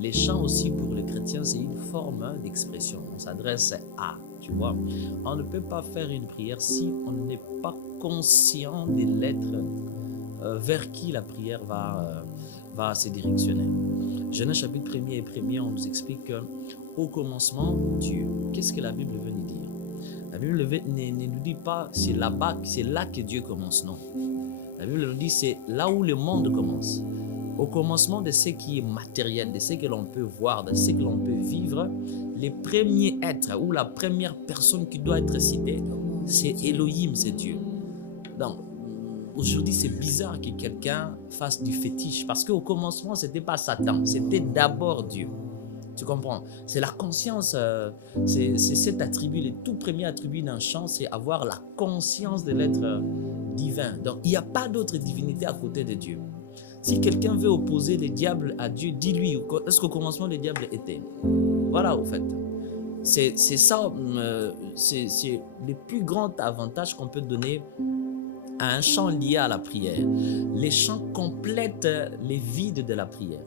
Les chants aussi, pour les chrétiens, c'est une forme d'expression. On s'adresse à, tu vois. On ne peut pas faire une prière si on n'est pas conscient de l'être vers qui la prière va se directionner. Genèse chapitre 1er et 1er, on nous explique qu'au commencement, Dieu. Qu'est-ce que la Bible veut nous dire? La Bible ne nous dit pas c'est là-bas, c'est là que Dieu commence, non. La Bible nous dit c'est là où le monde commence. Au commencement de ce qui est matériel, de ce que l'on peut voir, de ce que l'on peut vivre, les premiers êtres ou la première personne qui doit être citée, c'est Elohim, c'est Dieu. Donc, aujourd'hui, c'est bizarre que quelqu'un fasse du fétiche parce qu'au commencement, ce n'était pas Satan, c'était d'abord Dieu. Tu comprends? C'est la conscience, c'est cet attribut, le tout premier attribut d'un chant, c'est avoir la conscience de l'être divin. Donc, il n'y a pas d'autre divinité à côté de Dieu. Si quelqu'un veut opposer le diable à Dieu, dis-lui, est-ce qu'au commencement, le diable était? Voilà, au fait. C'est ça, c'est le plus grand avantage qu'on peut donner à un chant lié à la prière. Les chants complètent les vides de la prière.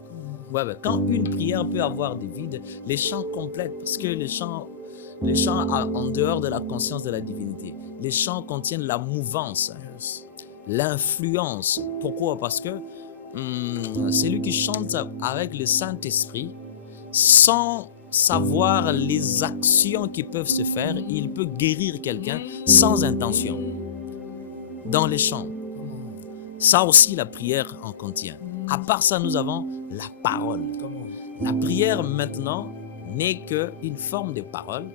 Ouais, quand une prière peut avoir des vides, les chants complètent, parce que les chants en dehors de la conscience de la divinité, les chants contiennent la mouvance, l'influence. Pourquoi? Parce que celui qui chante avec le Saint-Esprit, sans savoir les actions qui peuvent se faire, il peut guérir quelqu'un sans intention. Dans les chants, ça aussi la prière en contient. À part ça, nous avons la parole. La prière maintenant n'est qu'une forme de parole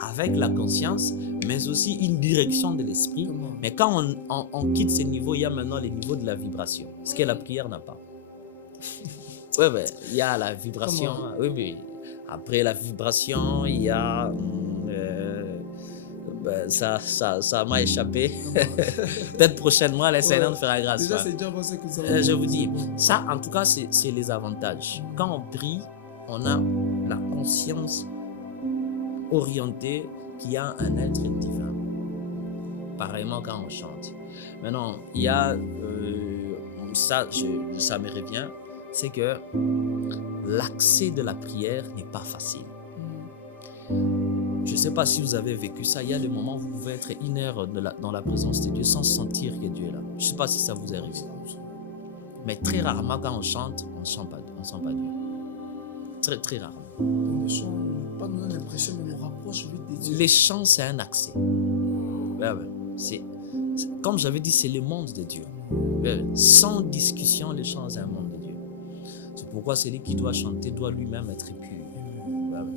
avec la conscience, mais aussi une direction de l'esprit. Mais quand on quitte ce niveau, il y a maintenant le niveau de la vibration, ce que la prière n'a pas. Oui, il y a la vibration. Oui. Après la vibration, il y a... ça m'a échappé. Peut-être prochainement, le Seigneur nous fera grâce. Déjà, c'est déjà pensé que ça va... Je vous dis, ça, en tout cas, c'est les avantages. Quand on prie, on a la conscience orientée qu'il y a un être divin. Pareillement quand on chante. Maintenant, il y a... ça me revient, c'est que l'accès de la prière n'est pas facile. Je ne sais pas si vous avez vécu ça. Il y a des moments où vous pouvez être une heure dans la présence de Dieu sans sentir que Dieu est là. Je ne sais pas si ça vous est arrivé. Mais très rarement, quand on chante, on ne sent pas Dieu. Très, très rarement. Les chants n'ont pas donné l'impression de nous rapprocher vite de Dieu. Les chants, c'est un accès. Comme j'avais dit, c'est le monde de Dieu. Sans discussion, les chants, c'est un monde de Dieu. C'est pourquoi celui qui doit chanter doit lui-même être pur.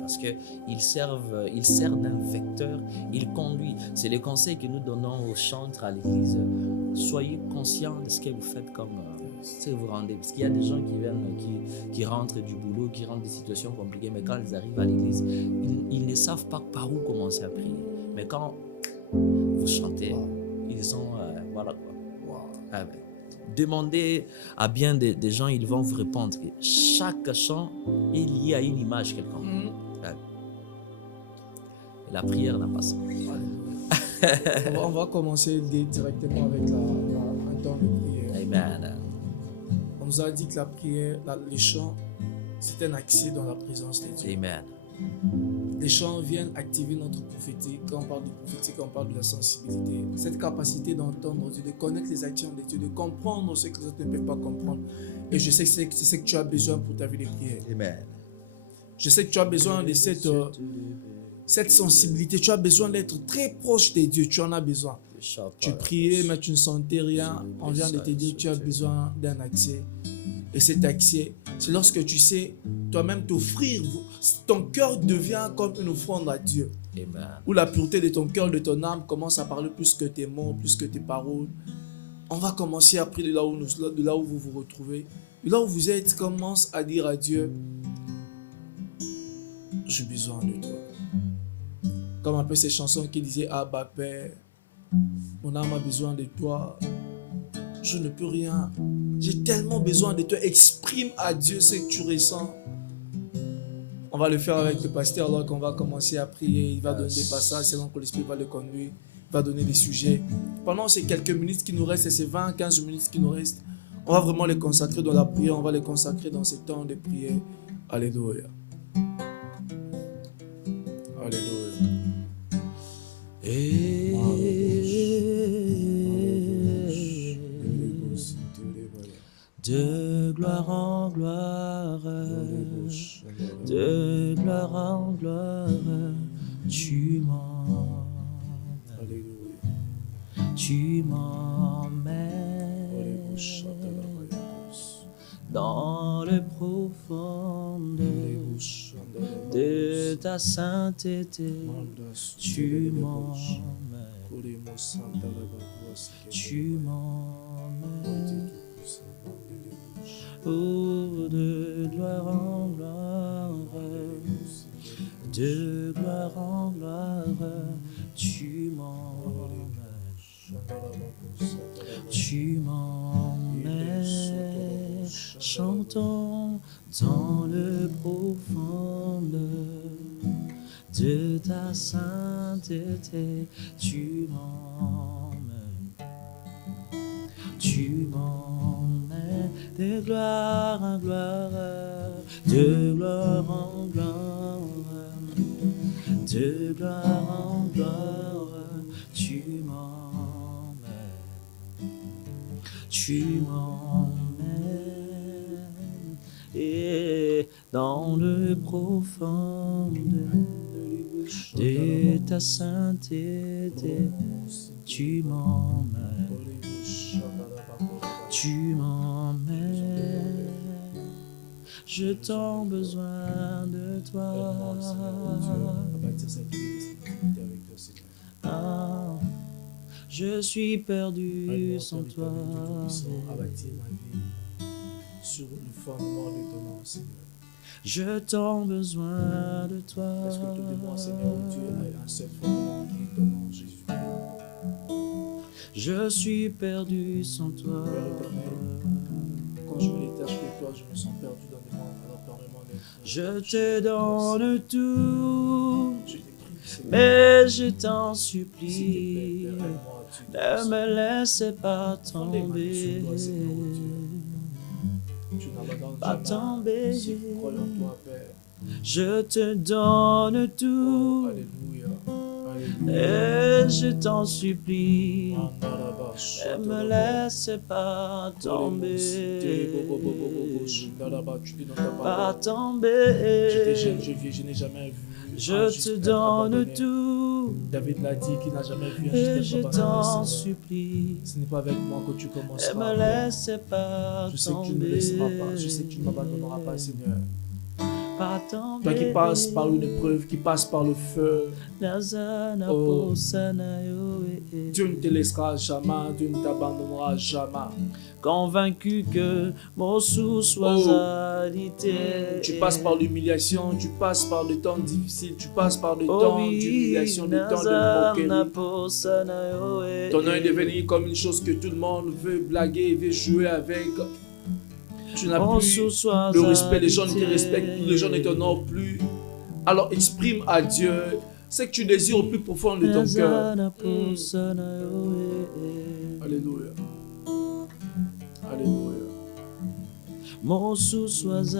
Parce qu'il sert d'un vecteur, il conduit. C'est le conseil que nous donnons aux chantres à l'église. Soyez conscients de ce que vous faites comme ce que vous rendez. Parce qu'il y a des gens qui viennent, qui rentrent du boulot, qui rentrent des situations compliquées, mais quand ils arrivent à l'église, ils ne savent pas par où commencer à prier. Mais quand vous chantez, ils sont... voilà quoi. Demandez à bien des gens, ils vont vous répondre que chaque chant est lié à une image quelconque. La prière n'a pas ça. On va commencer directement avec un temps de prière. Amen. On nous a dit que la prière, les chants, c'est un accès dans la présence de Dieu. Amen. Les chants viennent activer notre prophétique. Quand on parle de prophétique, on parle de la sensibilité. Cette capacité d'entendre Dieu, de connaître les actions de Dieu, de comprendre ce que les autres ne peuvent pas comprendre. Et je sais que c'est ce que tu as besoin pour ta vie de prière. Amen. Je sais que tu as besoin de cette sensibilité. Tu as besoin d'être très proche de Dieu. Tu en as besoin. Tu priais, mais tu ne sentais rien. On vient de te dire que tu as besoin d'un accès. Et cet accès, c'est lorsque tu sais toi-même t'offrir. Ton cœur devient comme une offrande à Dieu. Amen. Où la pureté de ton cœur, de ton âme commence à parler plus que tes mots, plus que tes paroles. On va commencer à prier de là où vous vous retrouvez. De là où vous êtes, commence à dire à Dieu, j'ai besoin de toi. Comme un peu ces chansons qui disaient, Abba Père, mon âme a besoin de toi. Je ne peux rien. J'ai tellement besoin de toi. Exprime à Dieu ce que tu ressens. On va le faire avec le pasteur alors qu'on va commencer à prier. Il va donner des passages selon que l'Esprit va le conduire. Il va donner des sujets. Pendant ces quelques minutes qui nous restent, ces 20-15 minutes qui nous restent, on va vraiment les consacrer dans la prière. On va les consacrer dans ces temps de prière. Alléluia. Alléluia. De gloire en gloire, de gloire en gloire, tu m'emmènes dans le profond de ta sainteté, tu m'emmènes, tu m'emmènes. Oh, de gloire en gloire, de gloire en gloire, tu m'emmènes, chantons dans le profond de ta sainteté, tu m'emmènes, de gloire en gloire, de gloire en gloire, de gloire en gloire, tu m'emmènes, et dans le profond de ta sainteté, tu m'emmènes, je t'en besoin de toi. Ah, je suis perdu sans toi. Sur le fondement de ton nom, Seigneur. Je t'en besoin de toi. Parce que tout de moi, Seigneur, Dieu a un seul fondement qui est ton nom, Jésus. Je suis perdu sans toi. Quand je me détache de toi, je me sens perdu dans le monde. Alors permets-moi d'être. Je te donne tout, mais je t'en supplie, ne me laisse pas tomber. Pas tomber. Je te donne tout, et je t'en supplie, ne me laisse pas tomber. Pas tomber. Je n'ai jamais vu. Je te donne tout. David l'a dit qu'il n'a jamais vu un et juste je t'en supplie. Ce n'est pas avec moi que tu commenceras. Ne me laisse pas je sais que tu ne me tomber. laisseras pas. Je sais que tu ne m'abandonneras pas, Seigneur. Pas tomber. Toi qui passes par une épreuve, qui passes par le feu. Oh. Dieu ne te laissera jamais, Dieu ne t'abandonnera jamais. Convaincu que mon sou soit alité. Tu passes par l'humiliation, tu passes par le temps difficile, tu passes par le temps d'humiliation, le temps de moquerie. Ton nom est devenu comme une chose que tout le monde veut blaguer, veut jouer avec. Tu n'as plus le respect, les gens ne te respectent plus, les gens ne t'honorent plus. Alors exprime à Dieu ce que tu désires au plus profond de ton cœur. Alléluia. Alléluia. Mon sou soit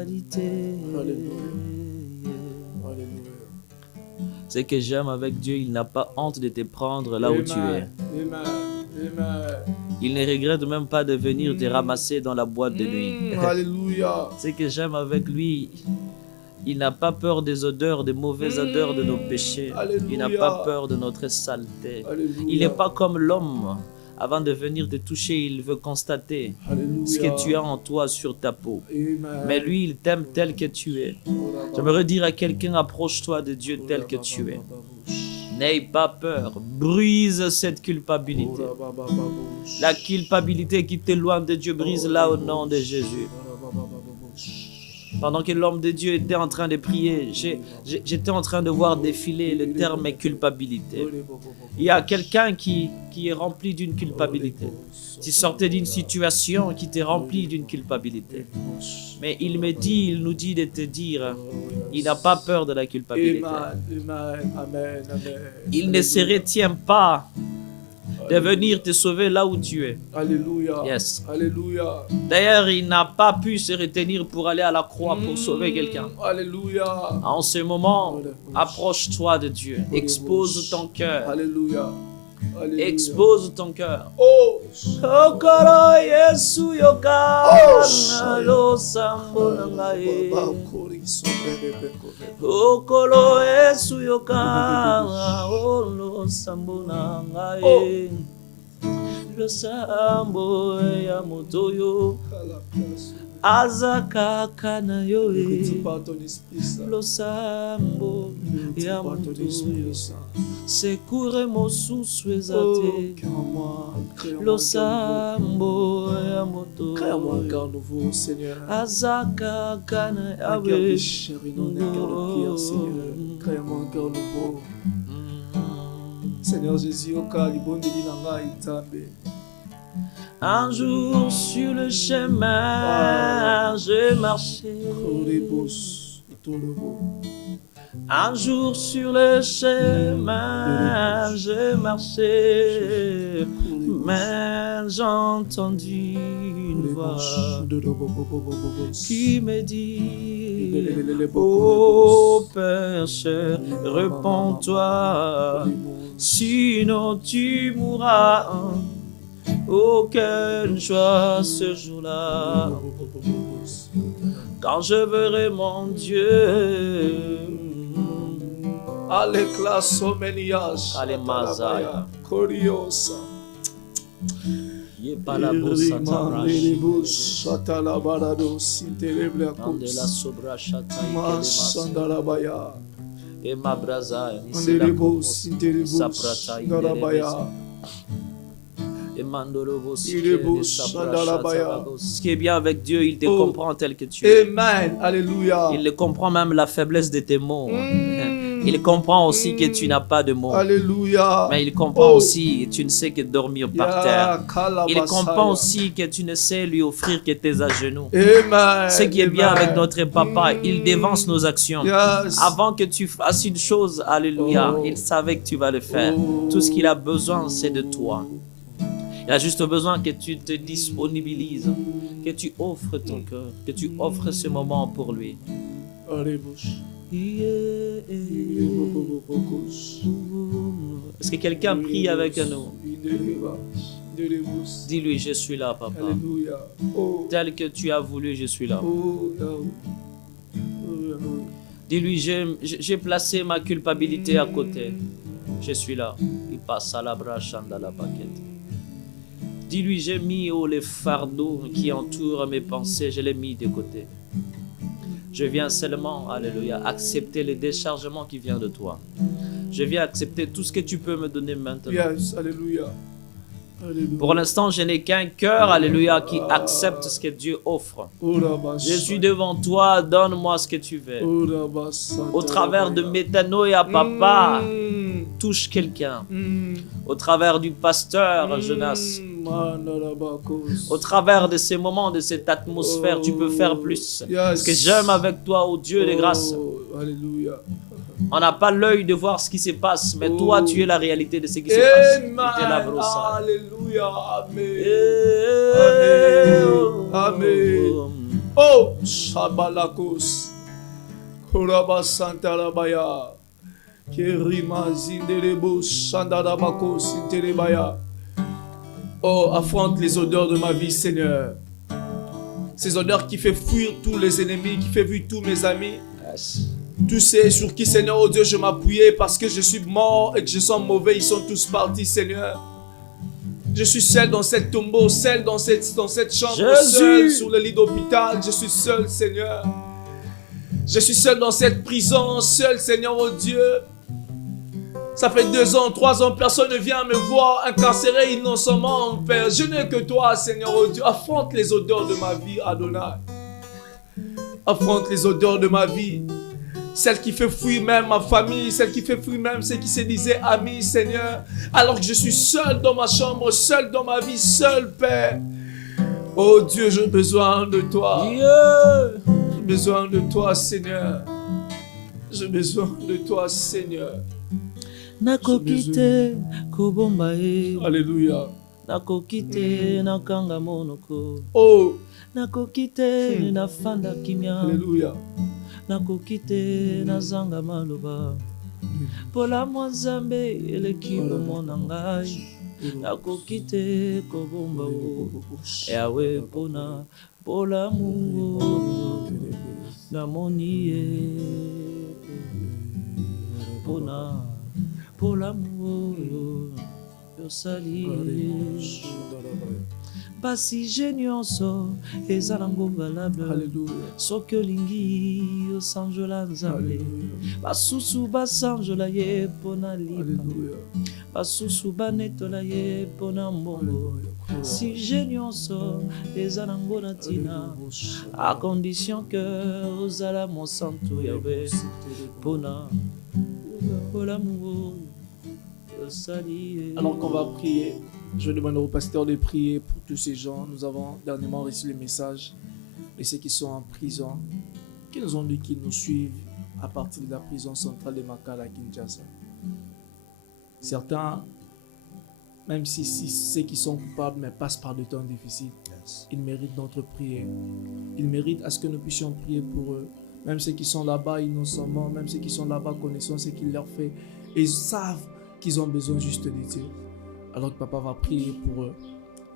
alité. Alléluia. Alléluia. Ce que j'aime avec Dieu, il n'a pas honte de te prendre là où tu es. Amen. Amen. Il ne regrette même pas de venir te ramasser dans la boîte de nuit. Alléluia. Ce que j'aime avec lui, il n'a pas peur des odeurs, des mauvaises odeurs de nos péchés. Alléluia. Il n'a pas peur de notre saleté. Alléluia. Il n'est pas comme l'homme. Avant de venir te toucher, il veut constater Alléluia. ce que tu as en toi sur ta peau. Amen. Mais lui, il t'aime tel que tu es. J'aimerais dire à quelqu'un, approche-toi de Dieu tel que tu es. N'aie pas peur, brise cette culpabilité. La culpabilité qui t'éloigne de Dieu, brise-la au nom de Jésus. Pendant que l'homme de Dieu était en train de prier, j'étais en train de voir défiler le terme culpabilité. Il y a quelqu'un qui est rempli d'une culpabilité. Tu sortais d'une situation qui t'est remplie d'une culpabilité. Mais il nous dit de te dire, il n'a pas peur de la culpabilité. Il ne se retient pas de venir te sauver là où tu es. Alléluia. Yes. Alléluia. D'ailleurs, il n'a pas pu se retenir pour aller à la croix pour sauver quelqu'un. Alléluia. En ce moment, approche-toi de Dieu. Expose ton cœur. Alléluia. Alléluia. Expose ton cœur. Oh. Okoro Yesu yoka lo sambo nangai. Okoro Yesu yoka lo sambo nangai. Lo sambo ya motoyo. Azaka kana yo. Lo sambo ya motoyo. Sekure mosusu ezate. Lo sambo ya moto. Crée-moi un cœur nouveau, Seigneur. Azaka kana Un cœur de chair, un cœur de prière, Seigneur. Crée-moi un cœur nouveau. Seigneur Jésus, un jour sur le chemin, je marchais. Un jour sur le chemin, je marchais, mais j'ai entendu une voix qui me dit: ô pécheur, repens-toi, sinon tu mourras. Aucune joie ce jour-là, quand je verrai mon Dieu. Allez, classe Omenias. Allez, Mazaya. Coriosa. Ce qui est bien avec Dieu, il te comprend tel que tu es. Amen. Alléluia. Il comprend même la faiblesse de tes mots. Il comprend aussi que tu n'as pas de mots. Alléluia. Mais il comprend aussi que tu ne sais que dormir par terre. Il comprend aussi que tu ne sais lui offrir que tes à genoux. Amen. Ce qui est bien avec notre papa, il dévance nos actions. Yes. Avant que tu fasses une chose, alléluia, il savait que tu vas le faire. Tout ce qu'il a besoin, c'est de toi. Il a juste besoin que tu te disponibilises, que tu offres ton cœur, que tu offres ce moment pour lui. Est-ce que quelqu'un prie avec nous? Dis-lui, je suis là, papa. Tel que tu as voulu, je suis là. Dis-lui, j'ai placé ma culpabilité à côté. Je suis là. Il passe à la brache dans la baguette. Dis-lui, j'ai mis les fardeaux qui entourent mes pensées, je les mis de côté. Je viens seulement, alléluia, accepter le déchargement qui vient de toi. Je viens accepter tout ce que tu peux me donner maintenant. Yes, alléluia. Alléluia. Pour l'instant, je n'ai qu'un cœur, alléluia, qui accepte ce que Dieu offre. Je suis devant toi, donne-moi ce que tu veux. Au travers de Métanoïa, papa, touche quelqu'un. Au travers du pasteur, Jonas. Au travers de ces moments, de cette atmosphère, tu peux faire plus. Parce que j'aime avec toi, oh Dieu de grâce. Alléluia. On n'a pas l'œil de voir ce qui se passe, mais toi, tu es la réalité de ce qui se passe. Alléluia. Amen. Amen. Amen. Oh, Shabalakos. Koraba Santa Rabaya. Kerima Zinderebo Shandarabako Sinterebaya. Oh, affronte les odeurs de ma vie, Seigneur. Ces odeurs qui fait fuir tous les ennemis, qui fait fuir tous mes amis. Yes. Tous ceux sur qui, Seigneur, oh Dieu, je m'appuyais parce que je suis mort et que je sens mauvais, ils sont tous partis, Seigneur. Je suis seul dans cette tombeau, seul dans cette chambre, Jésus. seul sur le lit d'hôpital. Je suis seul, Seigneur. Je suis seul dans cette prison, seul, Seigneur, oh Dieu. Ça fait 2 ans, 3 ans, personne ne vient me voir incarcéré innocemment, Père. Je n'ai que toi, Seigneur, oh Dieu. Affronte les odeurs de ma vie, Adonai. affronte les odeurs de ma vie. Celle qui fait fuir même ma famille, celle qui fait fuir même ceux qui se disaient amis, Seigneur. Alors que je suis seul dans ma chambre, seul dans ma vie, seul, Père. Oh Dieu, j'ai besoin de toi. J'ai besoin de toi, Seigneur. J'ai besoin de toi, Seigneur. Nakokite kobomba e. Alléluia. Nakokite nakanga monoko. Oh. Nakokite nafanda kimia. Alléluia. Nakokite nazanga maloba. Pola mwanzambe eleki bomona ngai. Nakokite kobomba o. Yawe pona pola mungo. Namoniye pona pola mungo. Yosali basi genioso ezalango valable soki olingi osanjola nzambe basusu basanjola ye mpona lipa basusu banetola ye mpona mbongo si genioso ezalango na ntina à condition que ozala mosantu yawe mpona olamu yosali. Alors qu'on va prier, je demande au pasteur de prier pour tous ces gens. Nous avons dernièrement reçu le message de ceux qui sont en prison, qui nous ont dit qu'ils nous suivent à partir de la prison centrale de Makala à Kinshasa. Certains, même si ceux qui sont coupables, mais passent par des temps difficiles, ils méritent notre prière. Ils méritent à ce que nous puissions prier pour eux. Même ceux qui sont là-bas innocemment, même ceux qui sont là-bas connaissant ce qu'il leur fait, et ils savent qu'ils ont besoin juste de Dieu. Alors que papa va prier pour eux,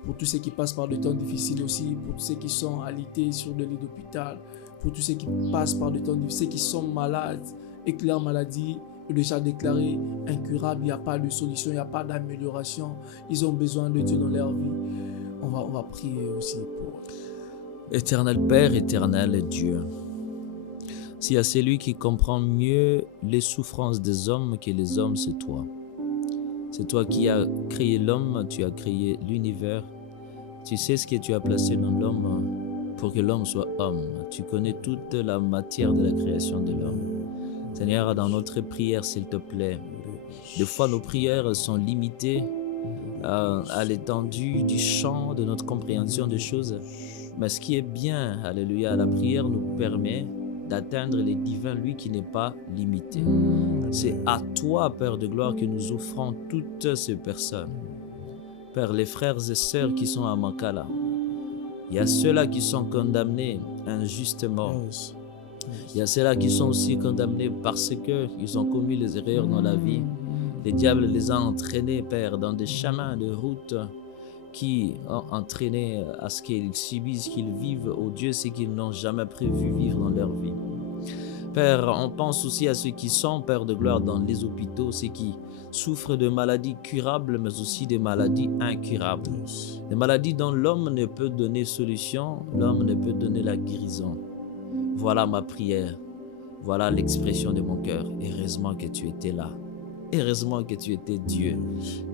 pour tous ceux qui passent par des temps difficiles aussi, pour tous ceux qui sont alités sur des lits d'hôpital, pour tous ceux qui passent par des temps difficiles, ceux qui sont malades et que leur maladie est déjà déclarée incurable, il n'y a pas de solution, il n'y a pas d'amélioration, ils ont besoin de Dieu dans leur vie. On va prier aussi pour eux. Éternel Père, éternel Dieu, s'il y a celui qui comprend mieux les souffrances des hommes que les hommes, c'est toi. C'est toi qui as créé l'homme, tu as créé l'univers. Tu sais ce que tu as placé dans l'homme pour que l'homme soit homme. Tu connais toute la matière de la création de l'homme. Seigneur, dans notre prière, s'il te plaît, des fois nos prières sont limitées à l'étendue du champ de notre compréhension des choses. Mais ce qui est bien, alléluia, la prière nous permet d'atteindre les divins, lui qui n'est pas limité. C'est à toi, Père de gloire, que nous offrons toutes ces personnes. Père, les frères et sœurs qui sont à Makala, il y a ceux-là qui sont condamnés injustement. Il y a ceux-là qui sont aussi condamnés parce qu'ils ont commis les erreurs dans la vie. Le diable les a entraînés, Père, dans des chemins de route qui ont entraîné à ce qu'ils subissent, qu'ils vivent, oh Dieu, ce qu'ils n'ont jamais prévu vivre dans leur vie. Père, on pense aussi à ceux qui sont, Père de gloire, dans les hôpitaux, ceux qui souffrent de maladies curables, mais aussi des maladies incurables. Des maladies dont l'homme ne peut donner solution, l'homme ne peut donner la guérison. Voilà ma prière, voilà l'expression de mon cœur. Heureusement que tu étais là. Heureusement que tu étais Dieu.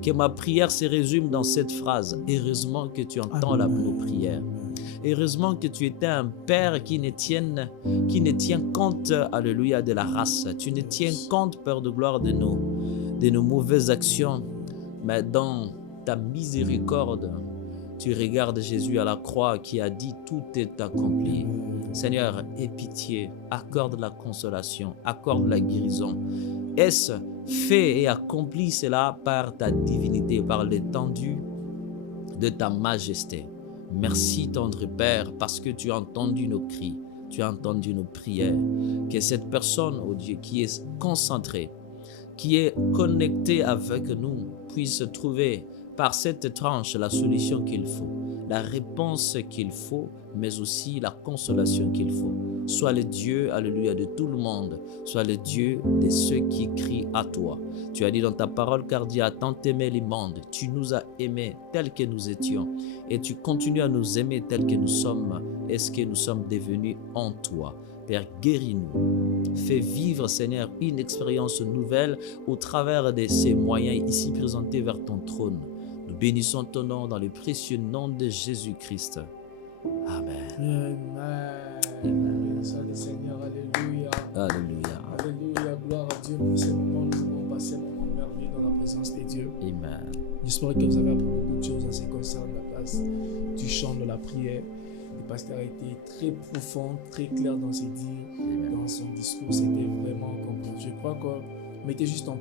Que ma prière se résume dans cette phrase. Heureusement que tu entends nos prières. Heureusement que tu étais un Père qui ne tient compte, alléluia, de la race. Tu ne tiens compte, Père de gloire, de nos mauvaises actions. Mais dans ta miséricorde, tu regardes Jésus à la croix qui a dit tout est accompli. Seigneur, aie pitié, accorde la consolation, accorde la guérison. Est-ce fait et accompli cela par ta divinité, par l'étendue de ta majesté. Merci, tendre Père, parce que tu as entendu nos cris, tu as entendu nos prières. Que cette personne, oh Dieu, qui est concentrée, qui est connectée avec nous, puisse trouver par cette tranche la solution qu'il faut, la réponse qu'il faut, mais aussi la consolation qu'il faut. Sois le Dieu, alléluia, de tout le monde. Sois le Dieu de ceux qui crient à toi. Tu as dit dans ta parole, car Dieu a tant aimé les mondes. Tu nous as aimés tels que nous étions. Et tu continues à nous aimer tels que nous sommes. Est-ce que nous sommes devenus en toi? Père, guéris-nous. Fais vivre, Seigneur, une expérience nouvelle au travers de ces moyens ici présentés vers ton trône. Nous bénissons ton nom dans le précieux nom de Jésus-Christ. Amen. Amen. Amen. J'espère que vous avez appris beaucoup de choses en ce qui concerne la place du chant, de la prière. Le pasteur a été très profond, très clair dans ses dires, dans son discours. C'était vraiment complet. Je crois que mettez juste en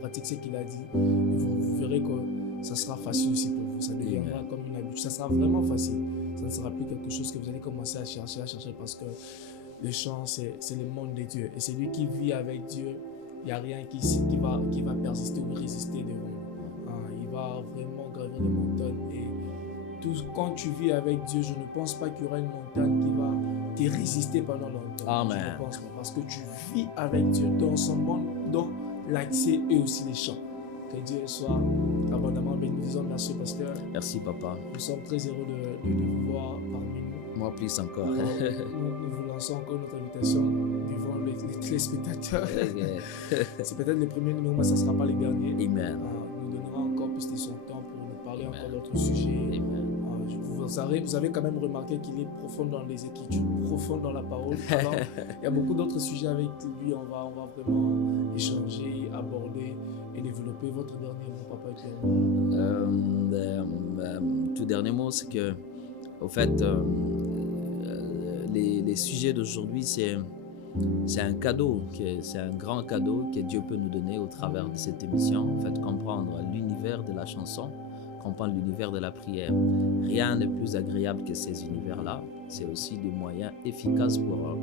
pratique ce qu'il a dit. Et vous verrez que ça sera facile aussi pour vous. Ça deviendra comme une habitude. Ça sera vraiment facile. Ça ne sera plus quelque chose que vous allez commencer à chercher parce que le chant, c'est le monde de Dieu. Et celui qui vit avec Dieu, il n'y a rien qui va persister ou résister devant lui. Il va vraiment gravir les montagnes. Et quand tu vis avec Dieu, je ne pense pas qu'il y aura une montagne qui va te résister pendant longtemps. Amen. Je ne pense pas. Parce que tu vis avec Dieu dans son monde, dans l'accès et aussi les chants. Que Dieu soit abondamment béni. Nous disons merci, pasteur. Merci, papa. Nous sommes très heureux de vous voir parmi nous. Moi, plus encore. Nous vous lançons encore notre invitation devant les téléspectateurs. C'est peut-être le premier numéro, mais ça ne sera pas le dernier. Amen. Nous donnerons encore plus de son temps pour nous parler encore d'autres sujets. Amen. Vous avez quand même remarqué qu'il est profond dans les Écritures, profond dans la parole. Alors, il y a beaucoup d'autres sujets avec lui. On va vraiment échanger, aborder et développer. Votre dernier mot, papa Pierre. Tout dernier mot, c'est que, au fait, les sujets d'aujourd'hui, c'est un cadeau, c'est un grand cadeau que Dieu peut nous donner au travers de cette émission. En fait, comprendre l'univers de la chanson, comprendre l'univers de la prière. Rien n'est plus agréable que ces univers-là. C'est aussi des moyens efficaces pour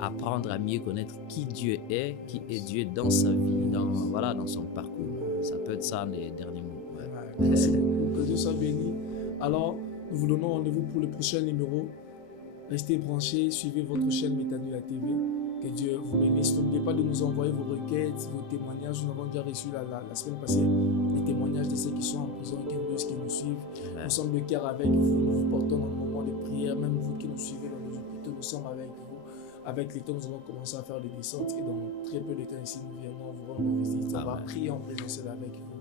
apprendre à mieux connaître qui Dieu est, qui est Dieu dans sa vie, dans son parcours. Ça peut être ça les derniers mots. Ouais. Merci beaucoup. Que Dieu soit béni. Alors, nous vous donnons rendez-vous pour le prochain numéro. Restez branchés, suivez votre chaîne Métanula TV. Que Dieu vous bénisse. N'oubliez pas de nous envoyer vos requêtes, vos témoignages. Nous avons déjà reçu la semaine passée les témoignages de ceux qui sont en prison, qui nous suivent. Nous sommes de cœur avec vous. Nous vous portons dans le moment de prière. Même vous qui nous suivez dans nos hôpitaux, nous sommes avec vous. Avec les temps, nous allons commencer à faire des descentes. Et dans très peu de temps ici, nous viendrons vous rendre visite. On va prier en présentiel avec vous.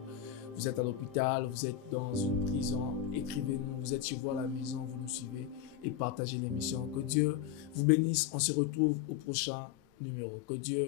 Vous êtes à l'hôpital, vous êtes dans une prison, écrivez-nous, vous êtes chez vous à la maison, vous nous suivez et partagez l'émission. Que Dieu vous bénisse, on se retrouve au prochain numéro. Que Dieu